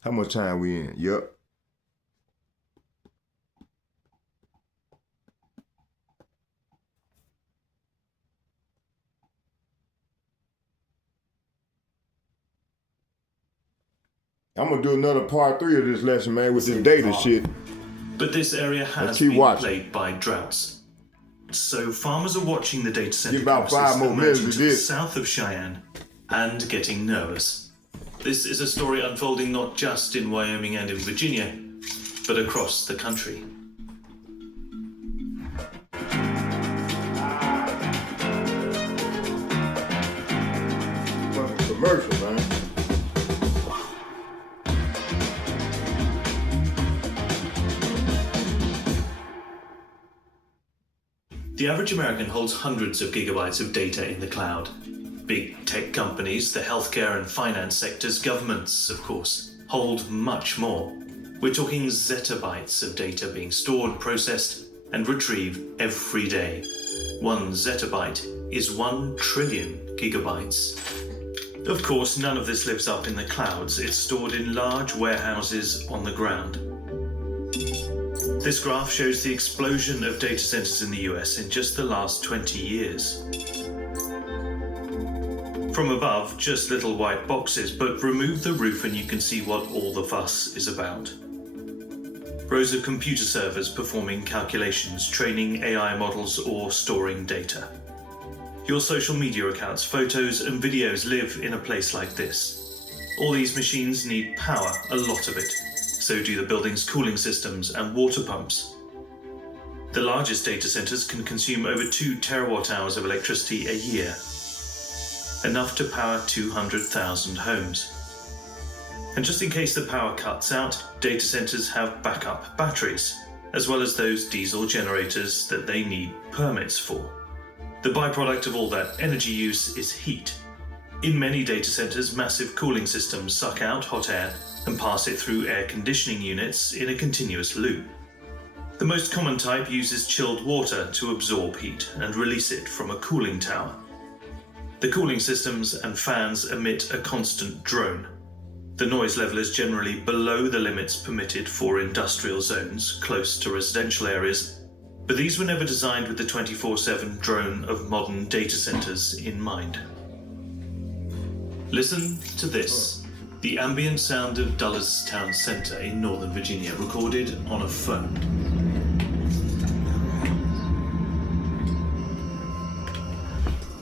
How much time we in? Yep. I'm gonna do another part 3 of this lesson, man, with this data shit. But this area has been plagued by droughts. So farmers are watching the data center campuses emerging to the south of Cheyenne and getting nervous. This is a story unfolding not just in Wyoming and in Virginia, but across the country. Commercial, man. The average American holds hundreds of gigabytes of data in the cloud. Big tech companies, the healthcare and finance sectors, governments, of course, hold much more. We're talking zettabytes of data being stored, processed, and retrieved every day. 1 zettabyte is 1 trillion gigabytes. Of course, none of this lives up in the clouds. It's stored in large warehouses on the ground. This graph shows the explosion of data centers in the US in just the last 20 years. From above, just little white boxes, but remove the roof and you can see what all the fuss is about. Rows of computer servers performing calculations, training AI models, or storing data. Your social media accounts, photos, and videos live in a place like this. All these machines need power, a lot of it. So do the building's cooling systems and water pumps. The largest data centers can consume over 2 terawatt hours of electricity a year. Enough to power 200,000 homes. And just in case the power cuts out, data centers have backup batteries, as well as those diesel generators that they need permits for. The byproduct of all that energy use is heat. In many data centers, massive cooling systems suck out hot air and pass it through air conditioning units in a continuous loop. The most common type uses chilled water to absorb heat and release it from a cooling tower. The cooling systems and fans emit a constant drone. The noise level is generally below the limits permitted for industrial zones close to residential areas, but these were never designed with the 24/7 drone of modern data centers in mind. Listen to this, the ambient sound of Dulles Town Center in Northern Virginia, recorded on a phone.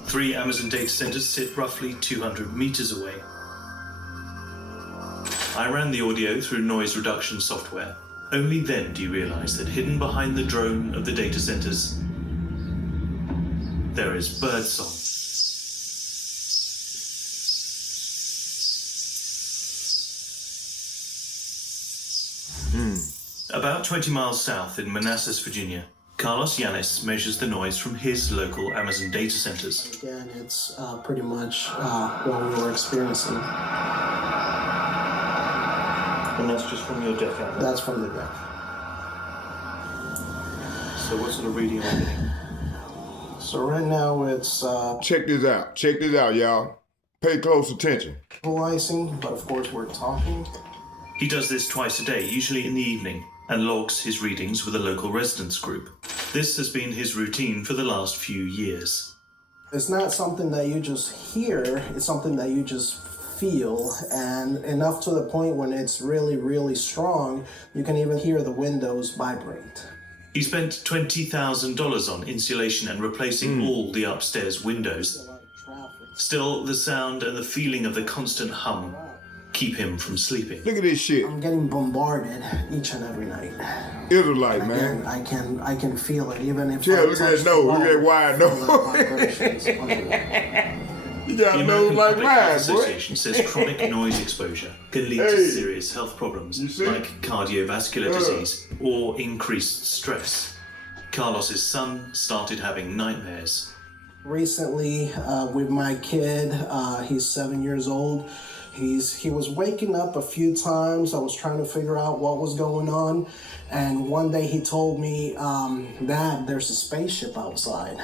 Three Amazon data centers sit roughly 200 meters away. I ran the audio through noise reduction software. Only then do you realize that hidden behind the drone of the data centers, there is birdsong. About 20 miles south in Manassas, Virginia, Carlos Yanis measures the noise from his local Amazon data centers. Again, it's pretty much what we were experiencing. And that's just from your deck out? That's from the deck. So what sort of reading are you getting? So right now it's... Check this out. Check this out, y'all. Pay close attention. Vocalizing, but of course we're talking. He does this twice a day, usually in the evening, and logs his readings with a local residents group. This has been his routine for the last few years. It's not something that you just hear, it's something that you just feel, and enough to the point when it's really, really strong, you can even hear the windows vibrate. He spent $20,000 on insulation and replacing all the upstairs windows. Still, the sound and the feeling of the constant hum keep him from sleeping. Look at this shit. I'm getting bombarded each and every night. Israelite, and man. again, I can feel it, even if yeah, look at that nose. Look at that wide nose. You got a nose like mine, Association says chronic noise exposure can lead to serious health problems like cardiovascular disease or increased stress. Carlos's son started having nightmares. Recently, with my kid, he's 7 years old. He was waking up a few times. I was trying to figure out what was going on. And one day he told me, Dad, there's a spaceship outside.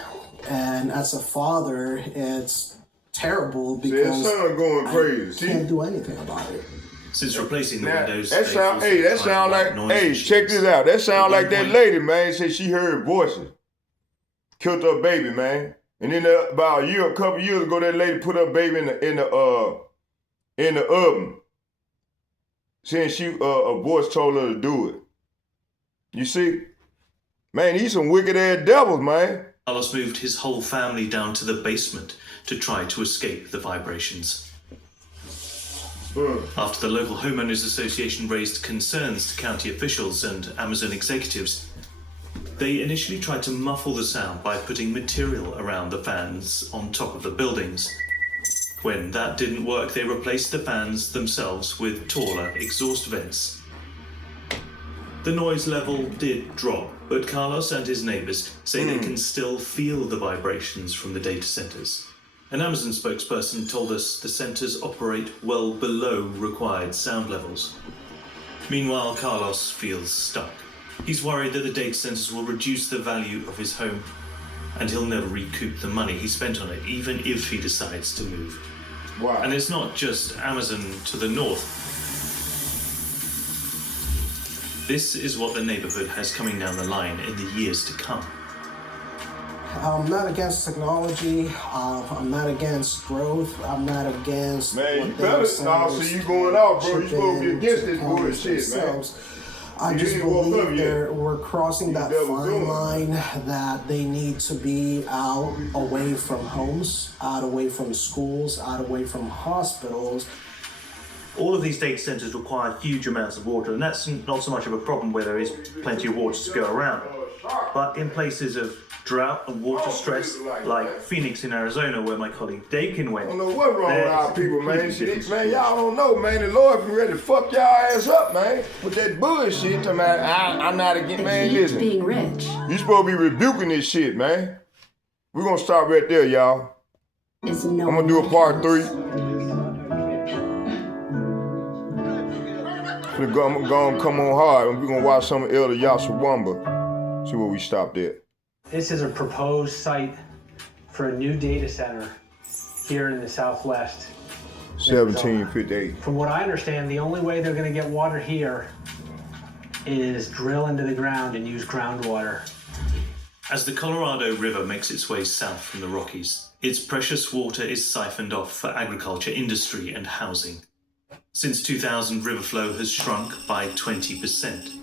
And as a father, it's terrible because going crazy. I can't do anything about it. Since replacing the windows, that sound like, check this out. That sound like that lady, man, said she heard voices. Killed her baby, man. And then about a couple years ago, that lady put her baby in the oven. Saying a voice told her to do it. You see? Man, these some wicked ass devils, man. Carlos moved his whole family down to the basement to try to escape the vibrations. After the local homeowners association raised concerns to county officials and Amazon executives, they initially tried to muffle the sound by putting material around the fans on top of the buildings. When that didn't work, they replaced the fans themselves with taller exhaust vents. The noise level did drop, but Carlos and his neighbors say they can still feel the vibrations from the data centers. An Amazon spokesperson told us the centers operate well below required sound levels. Meanwhile, Carlos feels stuck. He's worried that the data centers will reduce the value of his home, and he'll never recoup the money he spent on it, even if he decides to move. Wow. And it's not just Amazon to the north. This is what the neighborhood has coming down the line in the years to come. I'm not against technology. I'm not against growth. I'm not against. Man, you better now see you going out, bro. You supposed to be against this bullshit, man. I just believe we're crossing that fine line that they need to be out away from homes, out away from schools, out away from hospitals. All of these data centers require huge amounts of water, and that's not so much of a problem where there is plenty of water to go around. But in places of drought and water stress, like Phoenix in Arizona, where my colleague Dakin went. I don't know what's wrong with our people, man. Man, y'all don't know, man. The Lord been ready to fuck y'all ass up, man. With that bullshit. I'm not against, man. Listen. Being rich. You supposed to be rebuking this shit, man. We're gonna stop right there, y'all. is no I'm gonna do a part 3. I'm gonna come on hard, and we're gonna watch some of Elder Yashawamba. See where we stopped at. This is a proposed site for a new data center here in the Southwest. 1758. From what I understand, the only way they're going to get water here is drill into the ground and use groundwater. As the Colorado River makes its way south from the Rockies, its precious water is siphoned off for agriculture, industry, and housing. Since 2000, river flow has shrunk by 20%.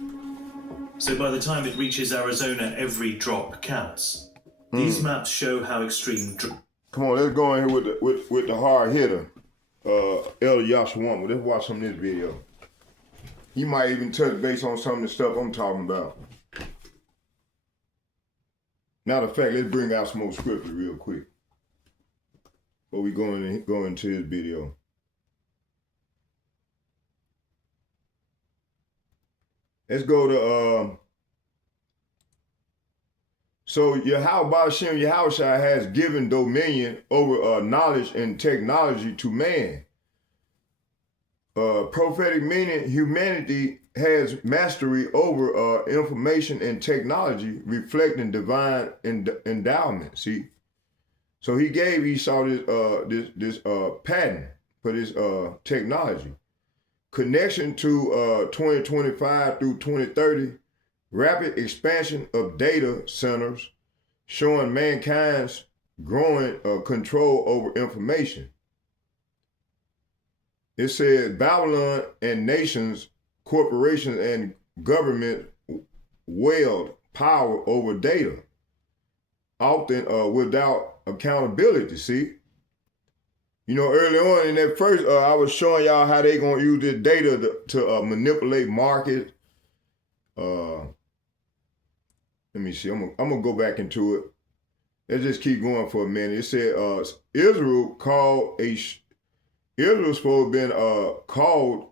So by the time it reaches Arizona, every drop counts. These maps show how extreme... Come on, let's go in here with the hard hitter, Elder Yashawamba. Let's watch some of this video. He might even touch base on some of the stuff I'm talking about. Matter of fact, let's bring out some more scripture real quick before we go into his video. Let's go to so Yahweh has given dominion over knowledge and technology to man. Prophetic meaning humanity has mastery over information and technology, reflecting divine endowment. See, so he gave Esau this patent for this technology. Connection to 2025 through 2030, rapid expansion of data centers, showing mankind's growing control over information. It says Babylon and nations, corporations, and government wield power over data, often without accountability. See, you know, early on in that first, I was showing y'all how they gonna use this data to manipulate markets. Let me see. I'm gonna go back into it. Let's just keep going for a minute. It said Israel's supposed to have been called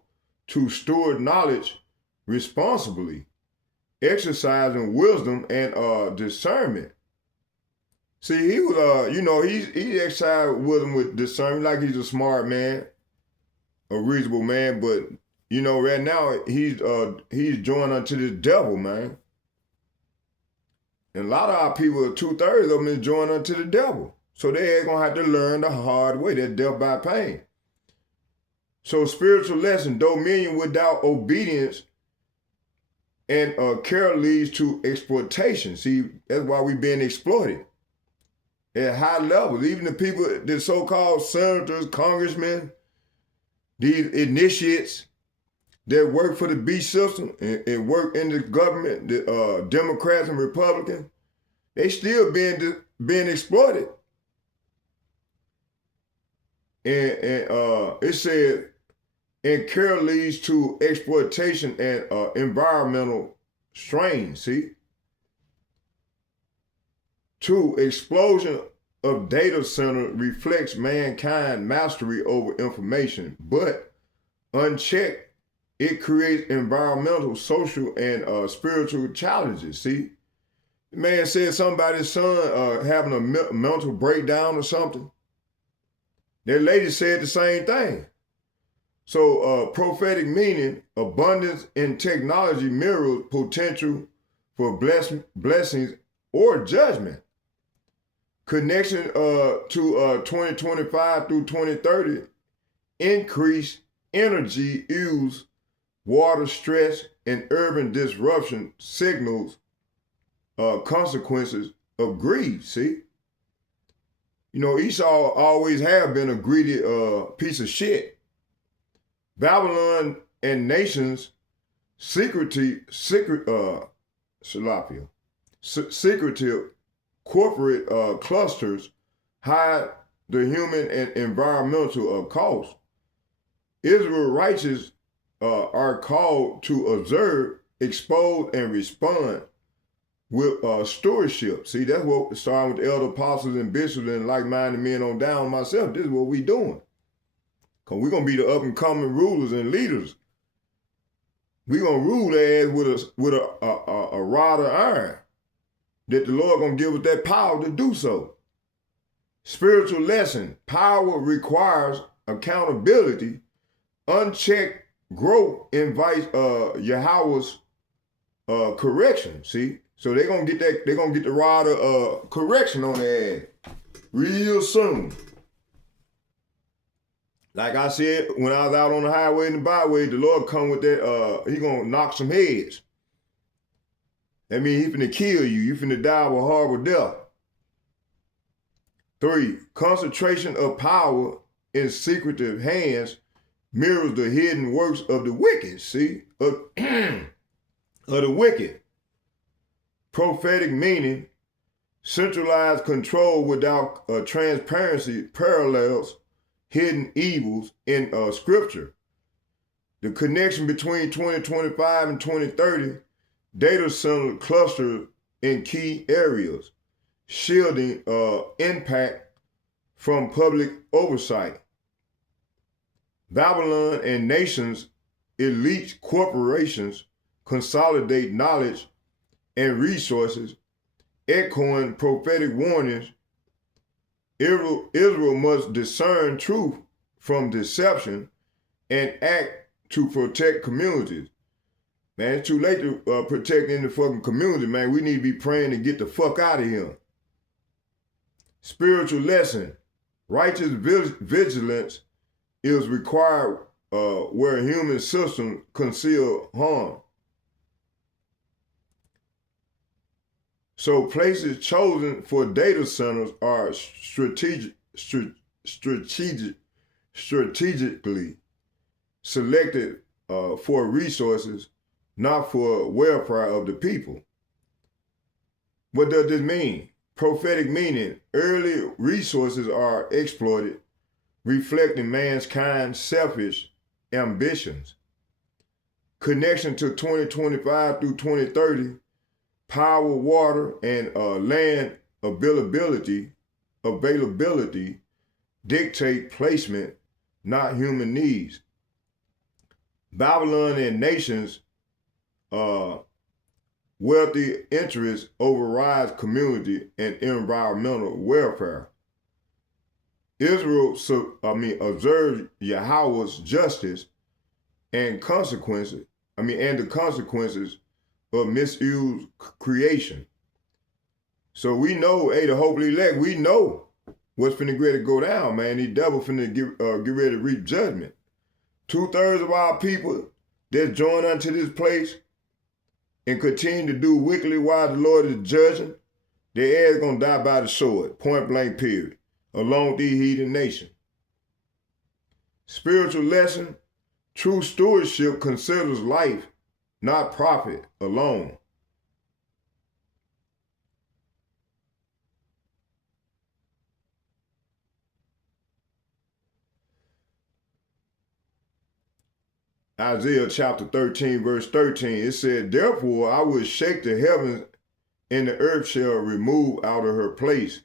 to steward knowledge responsibly, exercising wisdom and discernment. See, he was, he exercised wisdom with discernment, like he's a smart man, a reasonable man. But right now he's joined unto the devil, man. And a lot of our people, 2/3 of them, is joined unto the devil. So they ain't gonna have to learn the hard way. That death by pain. So spiritual lesson: dominion without obedience and care leads to exploitation. See, that's why we're being exploited at high levels. Even the people, the so-called senators, congressmen, these initiates that work for the beast system and work in the government, the Democrats and Republicans, they still being exploited. And it said, and care leads to exploitation and environmental strain. See. 2, explosion of data center reflects mankind's mastery over information, but unchecked, it creates environmental, social, and spiritual challenges. See, the man said somebody's son having a mental breakdown or something. That lady said the same thing. So prophetic meaning, abundance in technology mirrors potential for blessings or judgment. Connection to 2025 through 2030, increase energy use, water stress, and urban disruption signals consequences of greed. See, Esau always have been a greedy piece of shit. Babylon and nations secretive corporate clusters hide the human and environmental costs. Israel righteous are called to observe, expose, and respond with stewardship. See, that's what starting with the elder apostles and bishops and like-minded men on down myself. This is what we doing. Because we're going to be the up-and-coming rulers and leaders. We're going to rule their ass with a rod of iron. That the Lord gonna give us that power to do so. Spiritual lesson. Power requires accountability. Unchecked growth invites Yahweh's correction. See? So they're gonna get the rod of correction on their ass real soon. Like I said, when I was out on the highway and the byway, the Lord come with that, he gonna knock some heads. That means he finna kill you. You finna die of a horrible death. 3, concentration of power in secretive hands mirrors the hidden works of the wicked, see? Of the wicked. Prophetic meaning, centralized control without transparency parallels hidden evils in scripture. The connection between 2025 and 2030, data center clusters in key areas, shielding impact from public oversight. Babylon and nations, elite corporations consolidate knowledge and resources, echoing prophetic warnings. Israel must discern truth from deception and act to protect communities. Man, it's too late to protect any fucking community, man. We need to be praying to get the fuck out of here. Spiritual lesson. Righteous vigilance is required where human systems conceal harm. So places chosen for data centers are strategically selected for resources, not for welfare of the people. What does this mean? Prophetic meaning, early resources are exploited, reflecting mankind's selfish ambitions. Connection to 2025 through 2030, power, water, and land availability dictate placement, not human needs. Babylon and nations, wealthy interests overrides community and environmental welfare. Israel observed Yahweh's justice and consequences, and the consequences of misused creation. So we know, the hopefully elect, we know what's finna get to go down, man. These devils finna get ready to reap judgment. 2/3 of our people that join unto this place and continue to do wickedly while the Lord is judging, their ass gonna die by the sword, point blank period, along with these heathen nations. Spiritual lesson, true stewardship considers life, not profit alone. Isaiah chapter 13, verse 13, it said, therefore I will shake the heavens and the earth shall remove out of her place.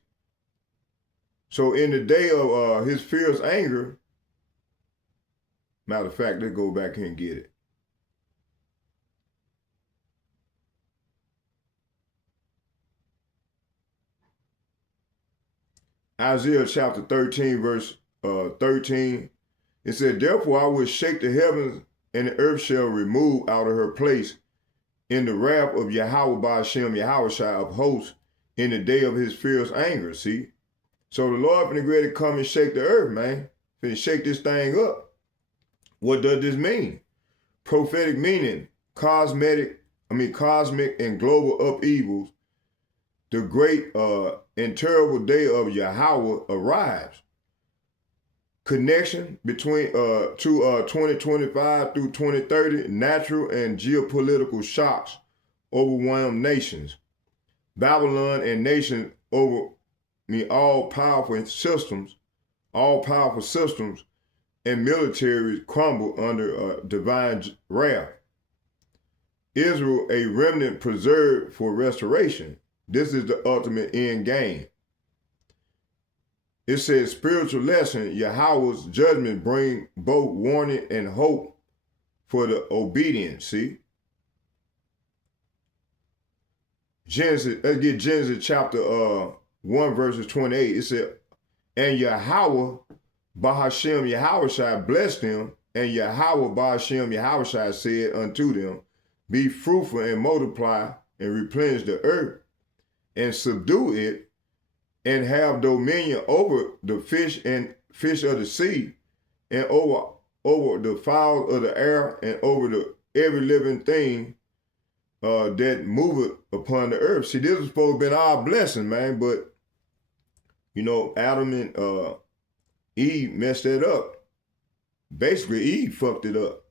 So in the day of his fierce anger, matter of fact, let's go back here and get it. Isaiah chapter 13, verse 13, it said, therefore I will shake the heavens and the earth shall remove out of her place in the wrath of Yahweh by Hashem, Yahweh of hosts, in the day of his fierce anger, see? So the Lord finna ready to come and shake the earth, man. Finna shake this thing up. What does this mean? Prophetic meaning, cosmic and global upheavals. The great and terrible day of Yahweh arrives. Connection between 2025 through 2030, natural and geopolitical shocks overwhelm nations. Babylon and nations all-powerful systems and militaries crumble under divine wrath. Israel, a remnant preserved for restoration. This is the ultimate end game. It says spiritual lesson, Yahweh's judgment bring both warning and hope for the obedient, see? Genesis, let's get Genesis chapter 1 verses 28. It said, And Yahweh, Bahashem Yahushai blessed them, and Yahweh Bahashem Yahushai said unto them, be fruitful and multiply and replenish the earth and subdue it and have dominion over the fish and fish of the sea and over the fowls of the air and over the every living thing that moveth upon the earth. See, this was supposed to be our blessing, man, but you know, Adam and Eve messed that up. Basically, Eve fucked it up.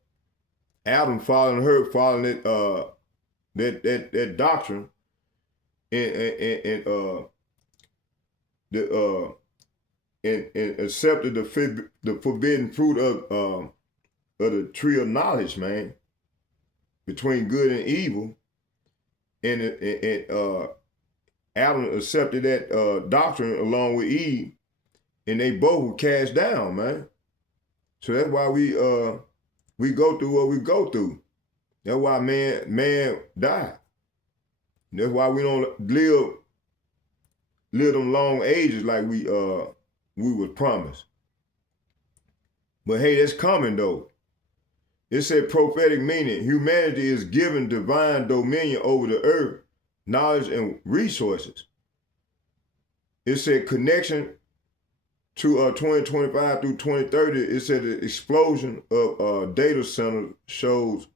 Adam following her, following it, that doctrine, and accepted the forbidden fruit of the tree of knowledge, man, between good and evil, and Adam accepted that doctrine along with Eve, and they both were cast down, man. So that's why we go through what we go through. That's why man died. That's why we don't live them long ages like we was promised. But hey, that's coming though. It said prophetic meaning. Humanity is given divine dominion over the earth, knowledge and resources. It said connection to 2025 through 2030. It said the explosion of data centers shows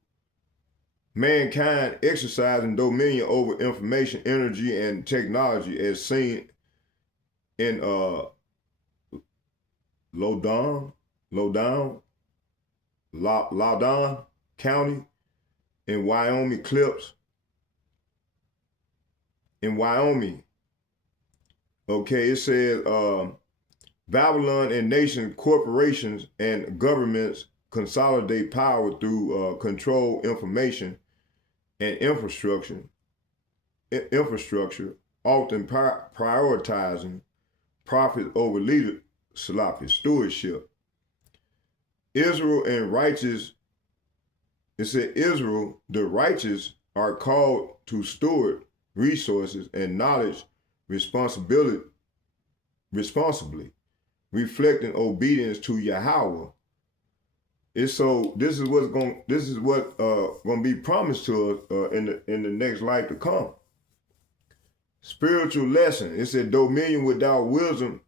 mankind exercising dominion over information, energy, and technology as seen in Loudoun County in Wyoming clips. In Wyoming. Okay, it says Babylon and nation corporations and governments consolidate power through control information and infrastructure, often prioritizing profit over stewardship. Israel and righteous, it said Israel, the righteous, are called to steward resources and knowledge responsibly, reflecting obedience to Yahweh. It's so this is what's gonna be promised to us in the next life to come. Spiritual lesson. It said dominion without wisdom.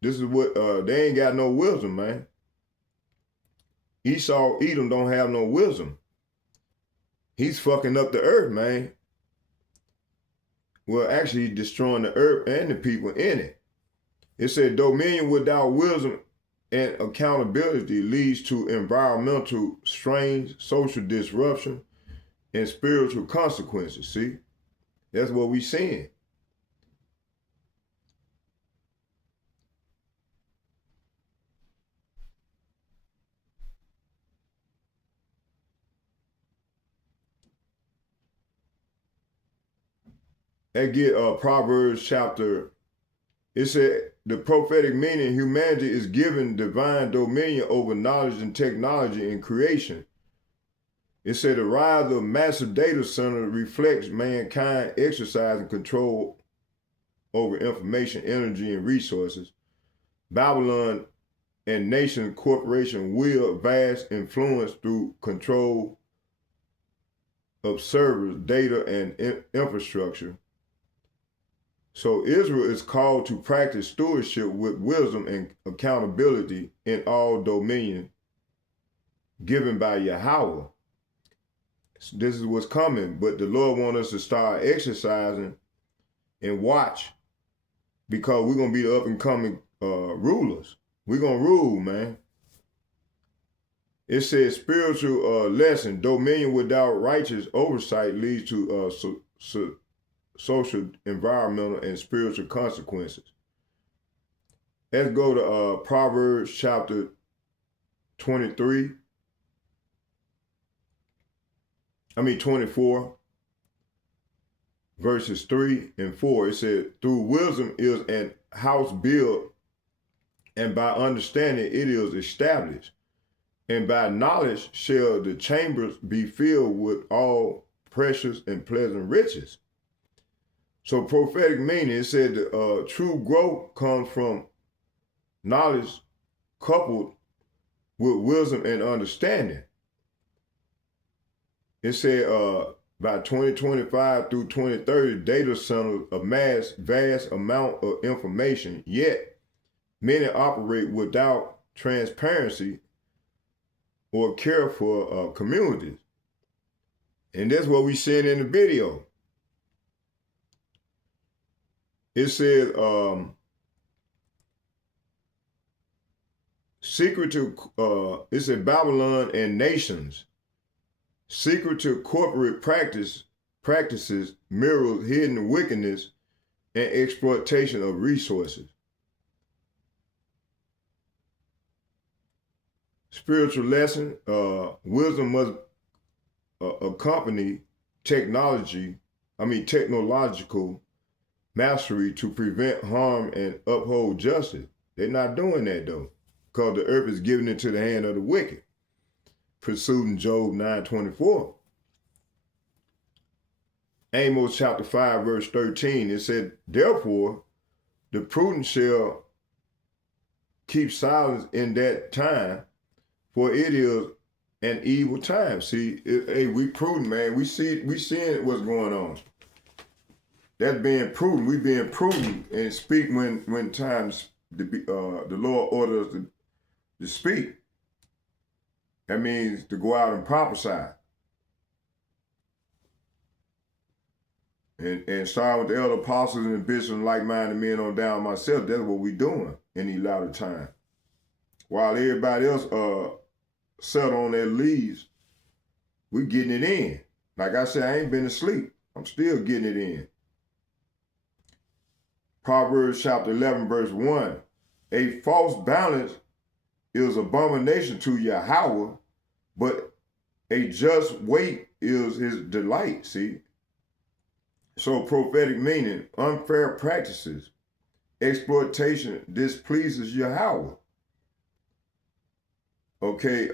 This is what they ain't got no wisdom, man. Esau, Edom don't have no wisdom. He's fucking up the earth, man. Well, actually destroying the earth and the people in it. It said dominion without wisdom and accountability leads to environmental strains, social disruption, and spiritual consequences. See, that's what we seeing. And get Proverbs chapter. It said the prophetic meaning humanity is given divine dominion over knowledge and technology and creation. It said the rise of massive data center reflects mankind exercising control over information, energy, and resources. Babylon and nation corporation wield vast influence through control of servers, data, and infrastructure. So Israel is called to practice stewardship with wisdom and accountability in all dominion given by Yahweh. This is what's coming, but the Lord wants us to start exercising and watch, because we're going to be the up and coming rulers. We're going to rule, man. It says spiritual lesson, dominion without righteous oversight leads to social, environmental, and spiritual consequences. Let's go to Proverbs chapter 24, verses 3 and 4. It said, through wisdom is an house built, and by understanding it is established. And by knowledge shall the chambers be filled with all precious and pleasant riches. So prophetic meaning, it said true growth comes from knowledge coupled with wisdom and understanding. It said by 2025 through 2030, data centers amass vast amount of information, yet many operate without transparency or care for communities. And that's what we said in the video. It says, it's in Babylon and nations. Secretive corporate practices mirror hidden wickedness and exploitation of resources. Spiritual lesson, wisdom must accompany technological mastery to prevent harm and uphold justice. They're not doing that though, because the earth is given into the hand of the wicked. Pursuing Job 9:24. Amos chapter 5, verse 13, it said, therefore, the prudent shall keep silence in that time, for it is an evil time. See, hey, we prudent, man. We seeing what's going on. That's being prudent. We being prudent and speak when times the Lord orders us to speak. That means to go out and prophesy. And starting with the elder apostles and bishops and like-minded men on down myself, that's what we doing in these latter time. While everybody else settled on their leaves, we getting it in. Like I said, I ain't been asleep. I'm still getting it in. Proverbs chapter 11, verse 1. A false balance is abomination to Yahweh, but a just weight is his delight, see? So prophetic meaning, unfair practices, exploitation displeases Yahweh. Okay,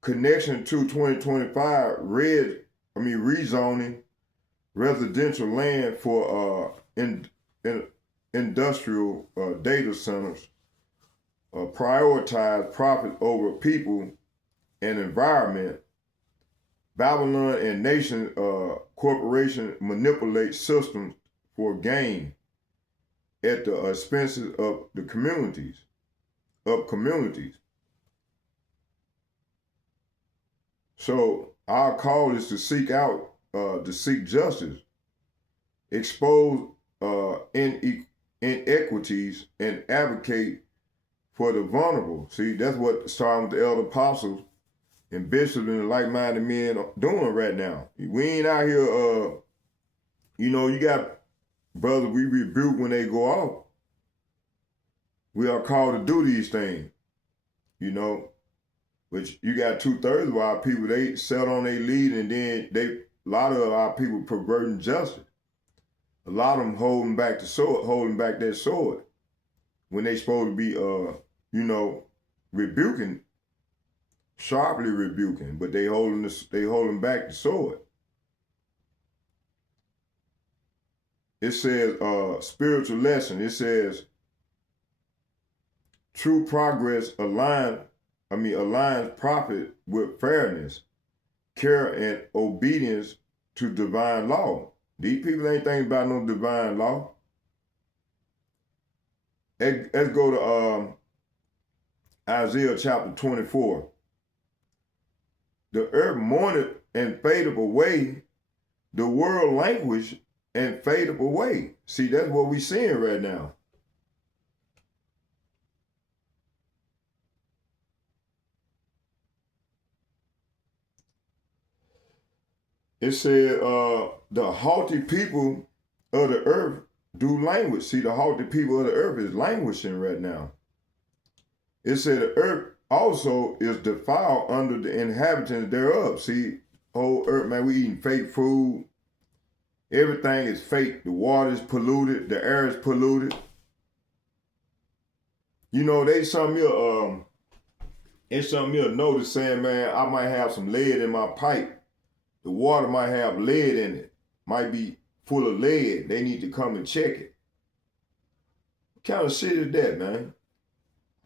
connection to 2025, rezoning residential land for industrial data centers, prioritize profit over people and environment. Babylon and nation corporation manipulate systems for gain at the expenses of the communities. So our call is to seek out, to seek justice, expose inequities, and advocate for the vulnerable. See, that's what starting with the elder apostles and bishops and like-minded men are doing right now. We ain't out here, you got brothers we rebuke when they go off. We are called to do these things, but you got 2/3 of our people, they set on their lead, and then a lot of our people perverting justice. A lot of them holding back their sword when they supposed to be, rebuking, sharply rebuking, but they holding back the sword. It says spiritual lesson. It says true progress aligns profit with fairness, care, and obedience to divine law. These people ain't thinking about no divine law. Let's go to Isaiah chapter 24. The earth mourneth and fadeth away, the world languished and fadeth away. See, that's what we seeing right now. It said, the haughty people of the earth do languish. See, the haughty people of the earth is languishing right now. It said the earth also is defiled under the inhabitants thereof. See, whole earth, man, we eating fake food. Everything is fake. The water is polluted. The air is polluted. It's something you'll notice saying, man, I might have some lead in my pipe. The water might have lead in it. Might be full of lead. They need to come and check it. kind of shit is that, man?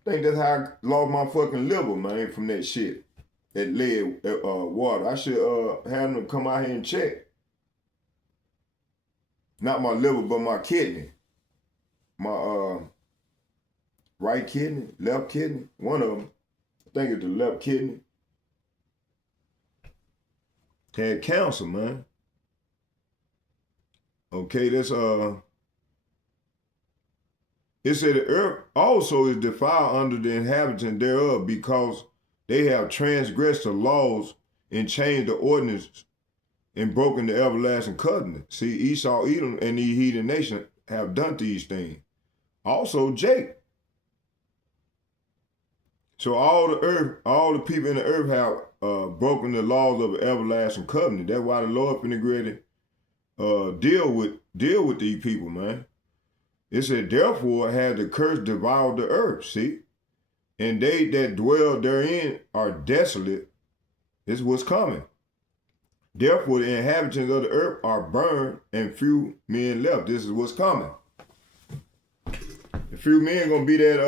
I think that's how I lost my fucking liver, man, from that shit. That lead water. I should have them come out here and check. Not my liver, but my kidney. My right kidney, left kidney, one of them. I think it's the left kidney. Had cancer, man. Okay, that's it said the earth also is defiled under the inhabitants thereof, because they have transgressed the laws and changed the ordinances and broken the everlasting covenant. See, Esau, Edom, and the heathen nation have done these things. Also, Jacob. So all the earth, all the people in the earth have broken the laws of the everlasting covenant. That's why the Lord finna get deal with these people, man. It said, therefore has the curse devoured the earth, see? And they that dwell therein are desolate. This is what's coming. Therefore the inhabitants of the earth are burned, and few men left. This is what's coming. The few men gonna be that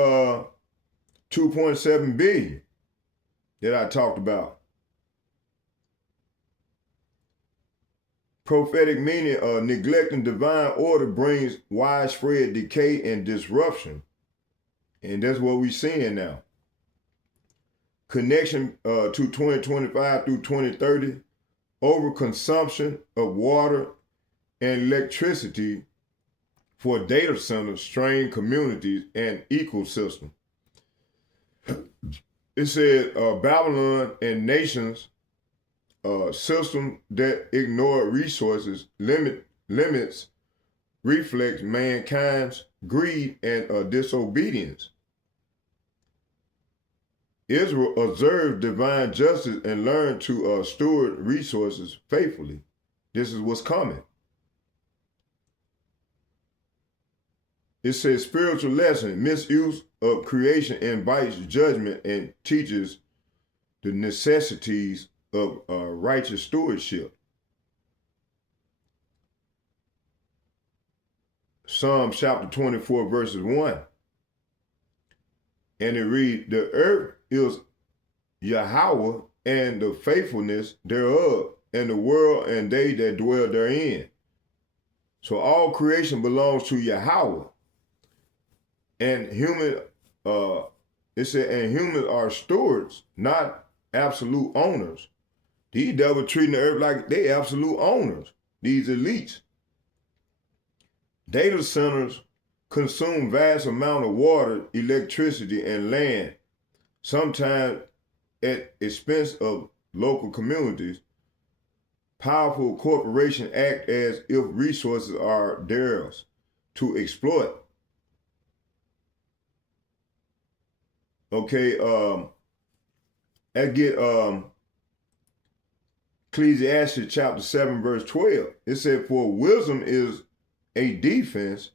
2.7 billion that I talked about. Prophetic meaning, neglecting divine order brings widespread decay and disruption. And that's what we're seeing now. Connection to 2025 through 2030, overconsumption of water and electricity for data centers, strain communities, and ecosystem. It said Babylon and nations system that ignore resources, limits, reflects mankind's greed and disobedience. Israel observed divine justice and learned to steward resources faithfully. This is what's coming. It says spiritual lesson, misuse of creation invites judgment and teaches the necessities of righteous stewardship. Psalm chapter 24 verses 1. And it reads, the earth is Yahweh and the faithfulness thereof, and the world and they that dwell therein. So all creation belongs to Yahweh. And it said, and humans are stewards, not absolute owners. These devils treating the earth like they absolute owners, these elites. Data centers consume vast amount of water, electricity, and land, sometimes at expense of local communities. Powerful corporations act as if resources are theirs to exploit. Okay, I get Ecclesiastes chapter 7 verse 12. It said, for wisdom is a defense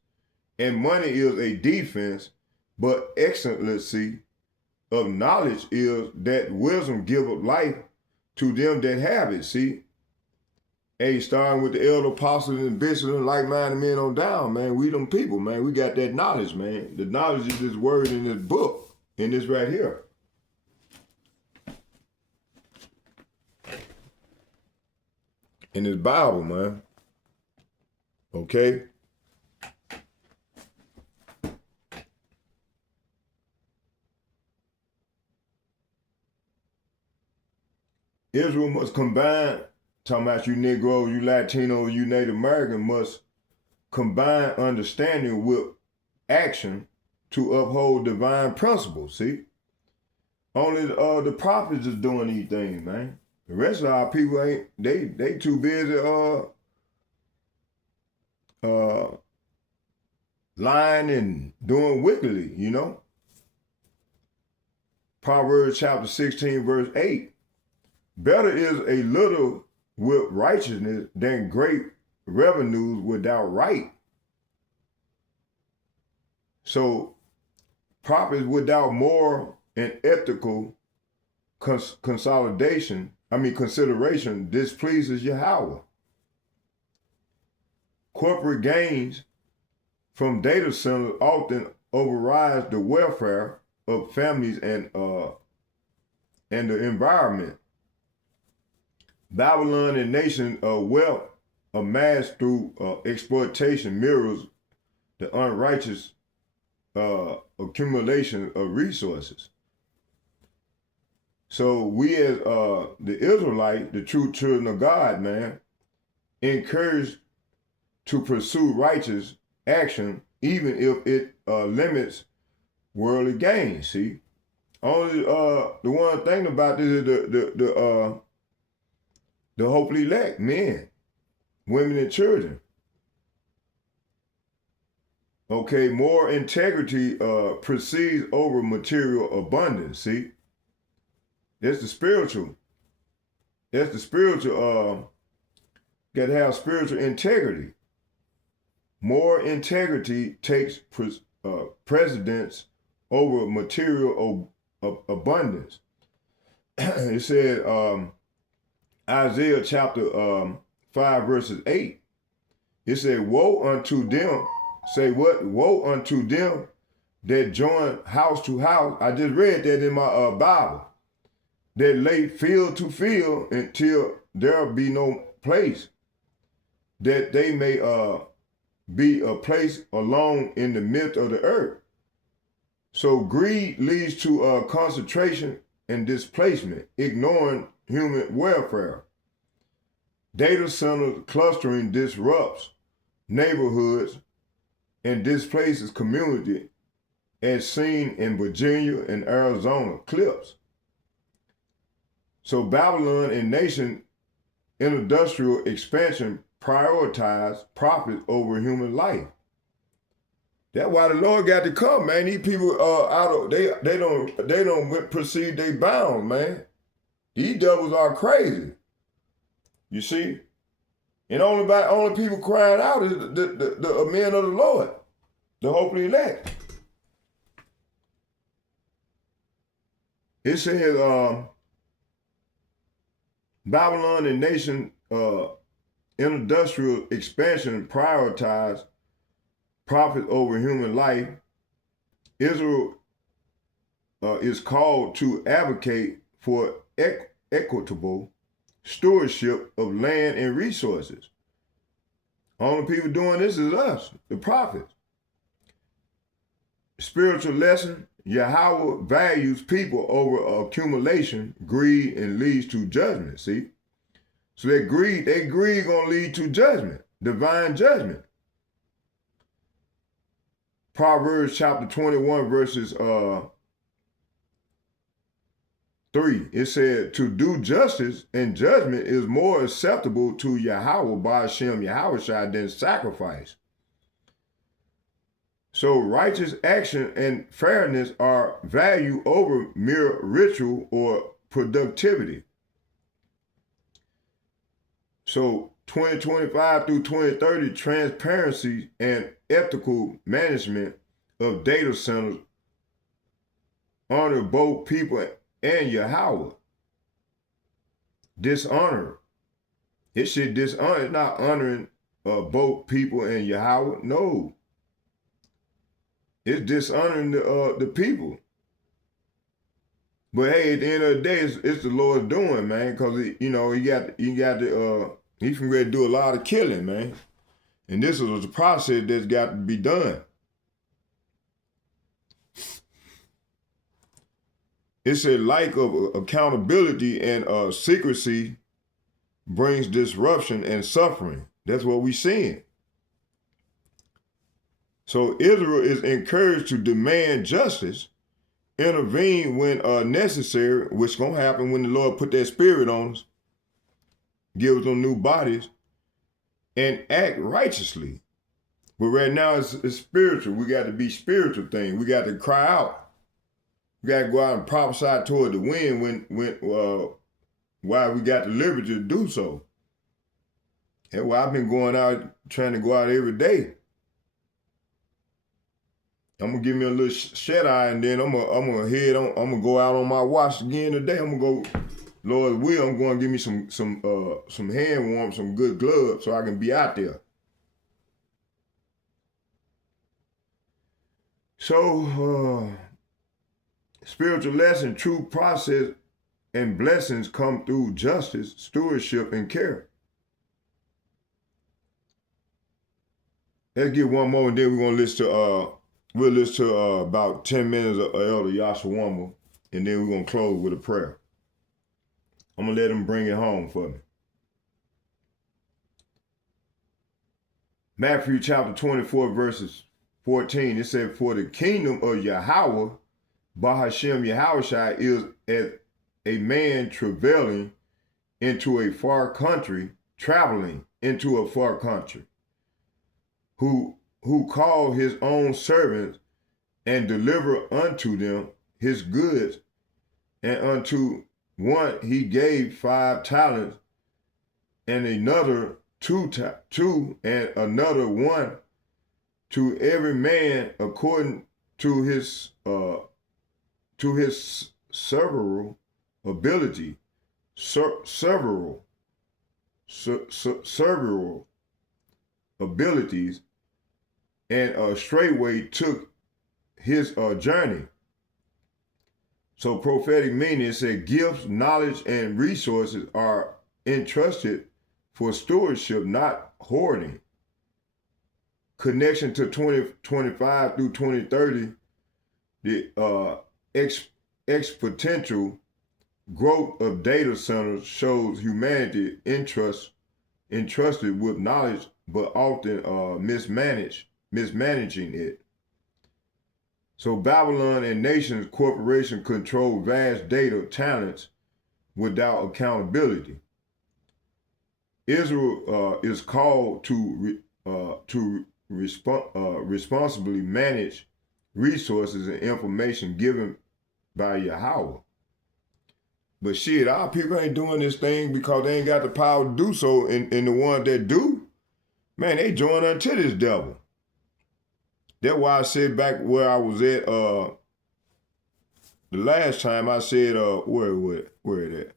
and money is a defense, but excellency of knowledge is that wisdom giveth life to them that have it. See? Hey, starting with the elder apostles and bishops and like-minded men on down, man. We them people, man. We got that knowledge, man. The knowledge is this word in this book, in this right here. In this Bible, man. Okay? Israel must combine, talking about you Negroes, you Latinos, you Native Americans, must combine understanding with action to uphold divine principles, see? Only the prophets is doing these things, man. The rest of our people ain't, they too busy lying and doing wickedly, you know? Proverbs chapter 16 verse 8. Better is a little with righteousness than great revenues without right. So prophets without moral and ethical consideration displeases Yahweh. Corporate gains from data centers often overrides the welfare of families and the environment. Babylon and nation wealth amassed through exploitation mirrors the unrighteous accumulation of resources. So we as the Israelite, the true children of God, man, encouraged to pursue righteous action even if it limits worldly gain. See, only the one thing about this is the hopefully elect men, women, and children. Okay, more integrity precedes over material abundance. See, that's the spiritual. That's the spiritual. Got to have spiritual integrity. More integrity takes precedence over material abundance. It said, Isaiah chapter 5 verses 8. It said, woe unto them. Say what? Woe unto them that join house to house. I just read that in my Bible. That lay field to field until there be no place. That they may be a place alone in the midst of the earth. So greed leads to concentration and displacement, ignoring human welfare. Data center clustering disrupts neighborhoods and displaces community, as seen in Virginia and Arizona clips. So Babylon and nation industrial expansion prioritize profit over human life. That's why the Lord got to come, man. These people they don't proceed they bound, man. These devils are crazy. You see? And only people crying out is the men of the Lord, the hopefully elect. It says Babylon and nation industrial expansion prioritize profit over human life. Israel is called to advocate for equitable stewardship of land and resources. Only people doing this is us, the prophets. Spiritual lesson, Yahweh values people over accumulation, greed, and leads to judgment, see? So that greed gonna lead to judgment, divine judgment. Proverbs chapter 21 verses 3, it said, to do justice and judgment is more acceptable to Yahweh by Hashem Yahushua than sacrifice. So righteous action and fairness are valued over mere ritual or productivity. So 2025 through 2030, transparency and ethical management of data centers honor both people and Yahweh. Dishonor. It should dishonor, not honoring both people and Yahweh. No. It's dishonoring the people. But hey, at the end of the day, it's the Lord's doing, man, because he got he's from ready to do a lot of killing, man. And this is a process that's got to be done. It's a lack of accountability and secrecy brings disruption and suffering. That's what we're seeing. So Israel is encouraged to demand justice, intervene when necessary, which is going to happen when the Lord put that spirit on us, give us them new bodies, and act righteously. But right now it's spiritual. We got to be spiritual things. We got to cry out. We got to go out and prophesy toward the wind while we got the liberty to do so. That's why I've been going out, trying to go out every day. I'm gonna give me a little shut eye, and then I'm gonna go out on my watch again today. I'm gonna go, Lord's will. I'm going to give me some hand warmth, some good gloves, so I can be out there. So, spiritual lesson, true process and blessings come through justice, stewardship, and care. Let's get one more, and then we're gonna listen to about 10 minutes of Elder Yashawama, and then we're gonna close with a prayer. I'm gonna let him bring it home for me. Matthew chapter 24, verses 14, it said, "For the kingdom of Yahweh, Bahashem Yahushai, is as a man traveling into a far country, who called his own servants and delivered unto them his goods, and unto one he gave 5 talents, and another two, and another 1, to every man according to his several ability, several abilities, and straightway took his journey." So prophetic meaning, it said gifts, knowledge, and resources are entrusted for stewardship, not hoarding. Connection to 2025 through 2030, the exponential growth of data centers shows humanity entrusted with knowledge, but often mismanaging it. So Babylon and nations corporation control vast data talents without accountability. Israel is called to responsibly manage resources and information given by Yahweh. But shit, our people ain't doing this thing because they ain't got the power to do so, and the ones that do, man, they join unto this devil. That's why I said back where I was at the last time, I said where it at?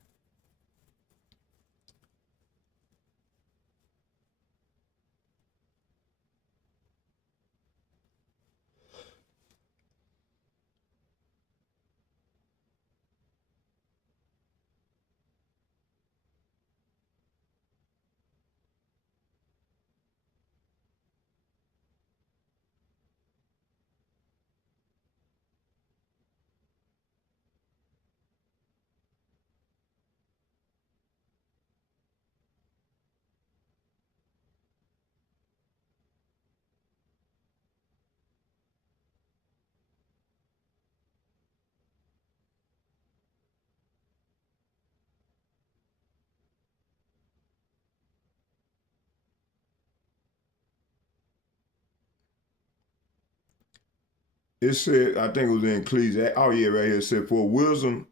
It said, I think it was in Ecclesiastes. Oh yeah, right here. It said, "For wisdom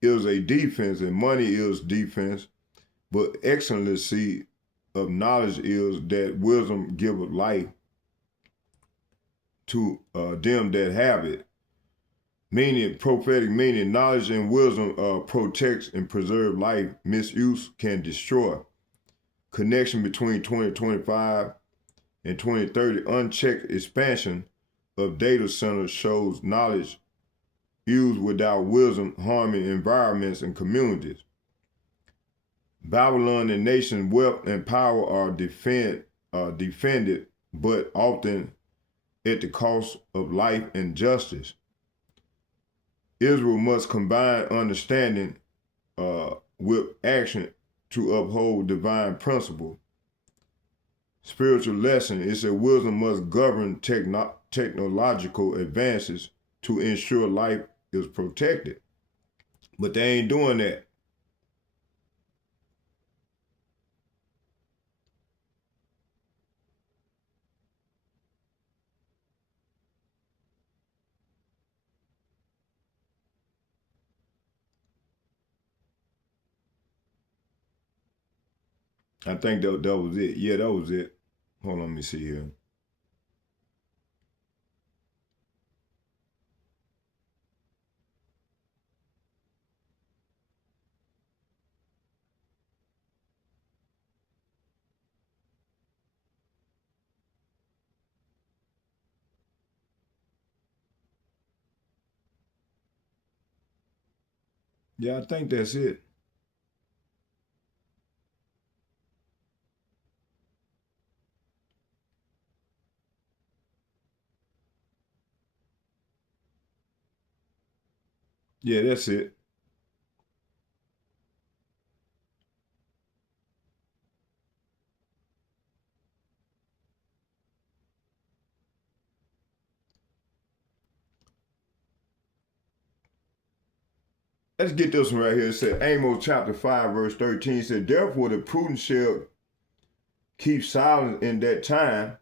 is a defense, and money is defense, but excellency of knowledge is that wisdom giveth life to them that have it." Meaning, prophetic meaning, knowledge and wisdom protects and preserve life. Misuse can destroy. Connection between 2025 and 2030, unchecked expansion of data centers shows knowledge used without wisdom harming environments and communities. Babylon and nations' wealth and power are defended, but often at the cost of life and justice. Israel must combine understanding with action to uphold divine principle. Spiritual lesson is that wisdom must govern technological advances to ensure life is protected. But they ain't doing that. I think that was it. Yeah, that was it. Hold on, let me see here. Yeah, I think that's it. Yeah, that's it. Let's get this one right here. It said Amos chapter 5, verse 13 said, therefore the prudent shall keep silence in that time,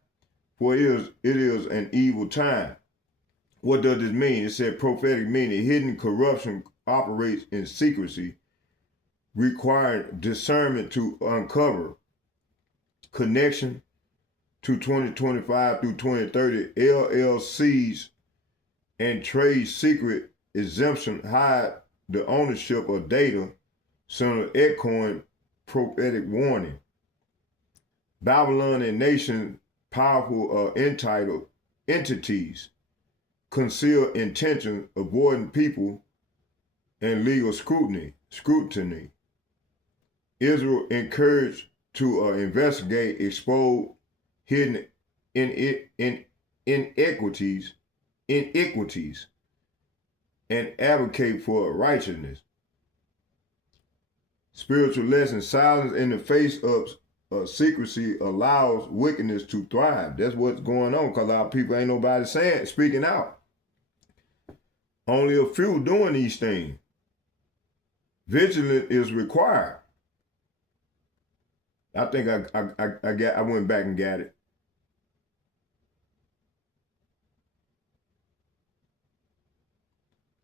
for it is an evil time. What does this mean? It said prophetic meaning hidden corruption operates in secrecy, requiring discernment to uncover connection to 2025 through 2030 LLCs and trade secret exemption hide the ownership of data, Senator echoing prophetic warning. Babylon and nation powerful entitled entities conceal intention, avoiding people and legal scrutiny. Israel encouraged to investigate, expose hidden iniquities, and advocate for righteousness. Spiritual lesson: silence in the face of secrecy allows wickedness to thrive. That's what's going on, because our people ain't nobody speaking out. Only a few doing these things. Vigilance is required. I think I went back and got it.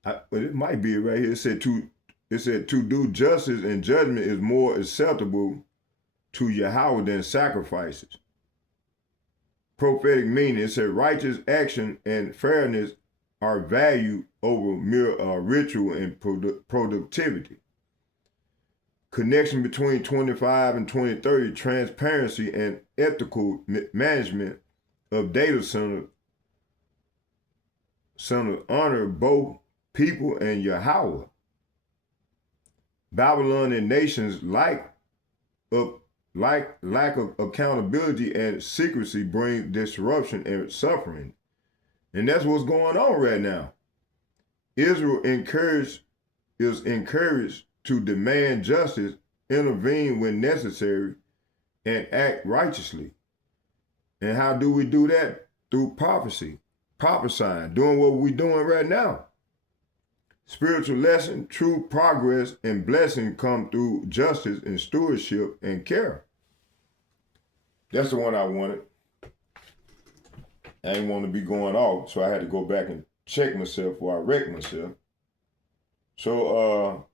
But it might be right here. It said to do justice and judgment is more acceptable to Yahweh than sacrifices. Prophetic meaning: it said righteous action and fairness are valued over mere ritual and productivity. Connection between 25 and 2030: transparency and ethical management of data centers honor both people and Yahweh. Babylon and nations lack of accountability and secrecy bring disruption and suffering. And that's what's going on right now. Israel is encouraged to demand justice, intervene when necessary, and act righteously. And how do we do that? Through prophecy, prophesying, doing what we're doing right now. Spiritual lesson: true progress and blessing come through justice and stewardship and care. That's the one I wanted. I didn't want to be going off, so I had to go back and check myself before I wrecked myself. So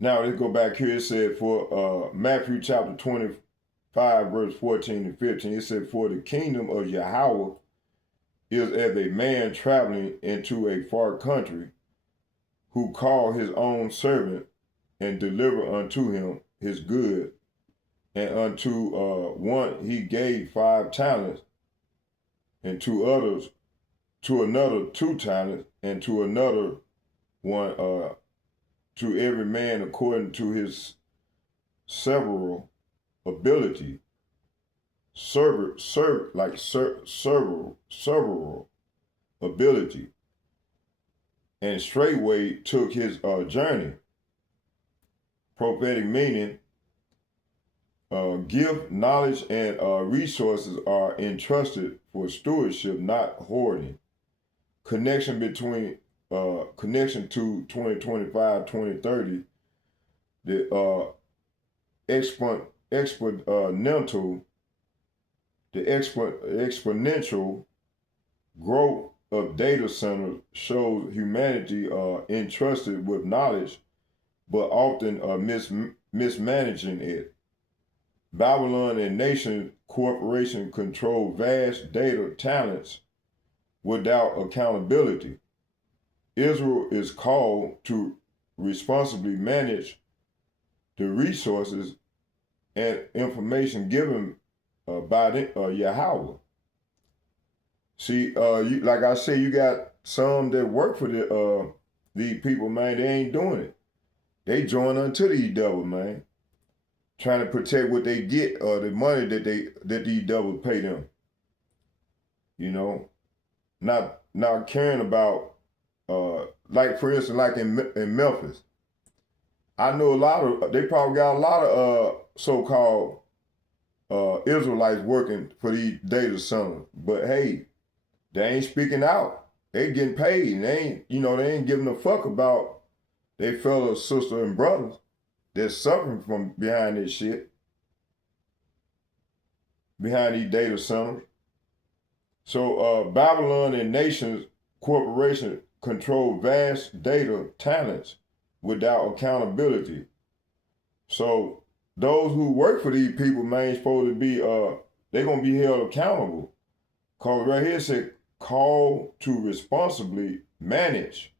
now let's go back here. It said for Matthew chapter 25, verse 14 and 15, it said, for the kingdom of Yahweh is as a man traveling into a far country, who called his own servant and delivered unto him his good. And unto one he gave 5 talents, and to another 2 talents, and to another 1, to every man according to his several ability. Several ability. And straightway took his journey. Prophetic meaning: gift, knowledge, and resources are entrusted for stewardship, not hoarding. Connection to 2025-2030, the exponential growth of data centers shows humanity entrusted with knowledge, but often mismanaging it. Babylon and nation corporation control vast data talents without accountability. Israel is called to responsibly manage the resources and information given by Yahweh. See, like I say, you got some that work for the these people, man, they ain't doing it. They join unto these devils, man. Trying to protect what they get or the money that these devils pay them. You know, not caring about, like for instance, like in Memphis, I know they probably got a lot of so-called Israelites working for these data centers, but hey, they ain't speaking out. They getting paid, and they ain't giving a fuck about their fellow sister and brothers that's suffering from behind this shit, behind these data centers. So Babylon and Nations Corporation control vast data talents without accountability. So those who work for these people, man, supposed to be, they're going to be held accountable. Because right here it said, call to responsibly manage.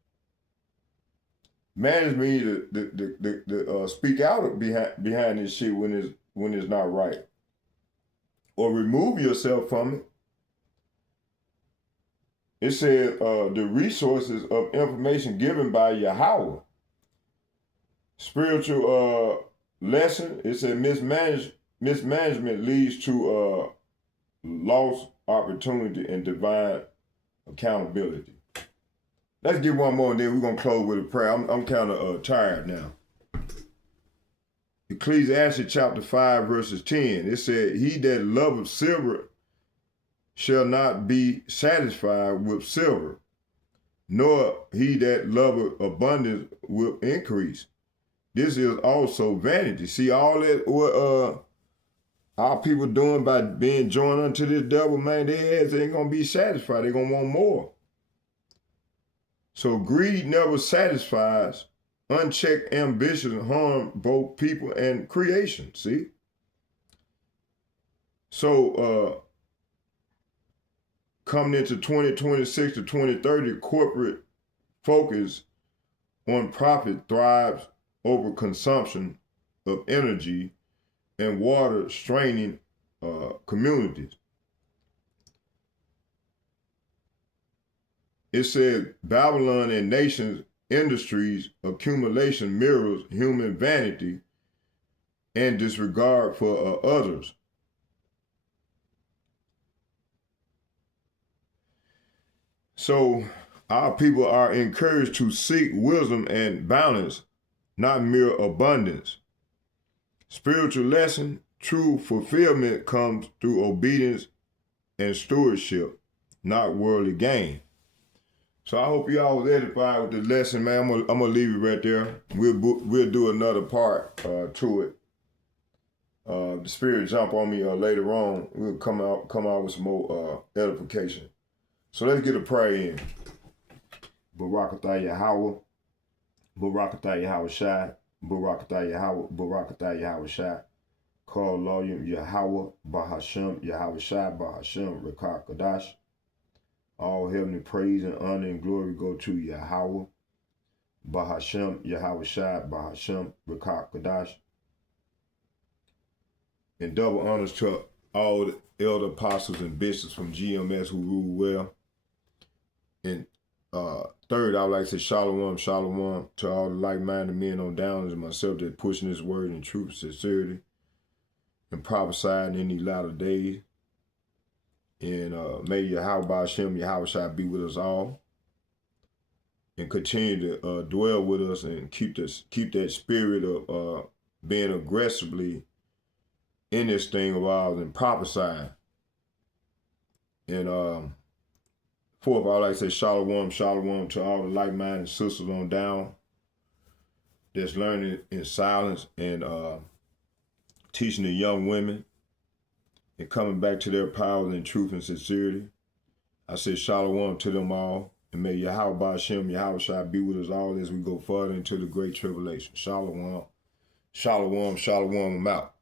Manage means to speak out behind this shit when it's not right. Or remove yourself from it. It said the resources of information given by Yahweh. Spiritual lesson, it said mismanagement leads to lost opportunity and divine accountability. Let's get one more and then we're going to close with a prayer. I'm kind of tired now. Ecclesiastes chapter 5 verses 10. It said, he that loveth silver shall not be satisfied with silver, nor he that loveth abundance will increase. This is also vanity. See, all that what our people doing by being joined unto this devil, man, their heads ain't gonna be satisfied. They're gonna want more. So greed never satisfies. Unchecked ambition harm both people and creation. See? So coming into 2026 to 2030, corporate focus on profit thrives over consumption of energy and water, straining communities. It said Babylon and nations, industries, accumulation mirrors human vanity and disregard for others. So our people are encouraged to seek wisdom and balance, not mere abundance. Spiritual lesson, true fulfillment comes through obedience and stewardship, not worldly gain. So I hope y'all was edified with the lesson, man. I'm gonna leave it right there. We'll do another part to it. The spirit jump on me later on. We'll come out with some more edification. So let's get a prayer in. Barakatah Yahweh, Barakatah Yahweh Shai, Barakatah Yahweh, Barakatah Yahweh Shai. Call lawyer Yahweh, Bahashem, Yahweh Shai, Bahashem, Rekah Kadash. All heavenly praise and honor and glory go to Yahweh, Bahashem, Yahweh Shai, Bahashem, Rekah Kadash. And double honors to all the elder apostles and bishops from GMS who rule well. And third, I would like to say shalom, shalom to all the like-minded men on down as myself that pushing this word in truth, sincerity, and prophesying in these latter days. And may Yahweh Ba'Shem, Yahweh Shai be with us all. And continue to dwell with us and keep that spirit of being aggressively in this thing of ours and prophesying. And fourth, I would like to say shalom, shalom to all the like-minded sisters on down that's learning in silence and teaching the young women and coming back to their power in truth and sincerity. I say shalom to them all, and may Yahweh Ba'Shem, Yahweh Shai be with us all as we go further into the great tribulation. Shalom, shalom, shalom, I'm out.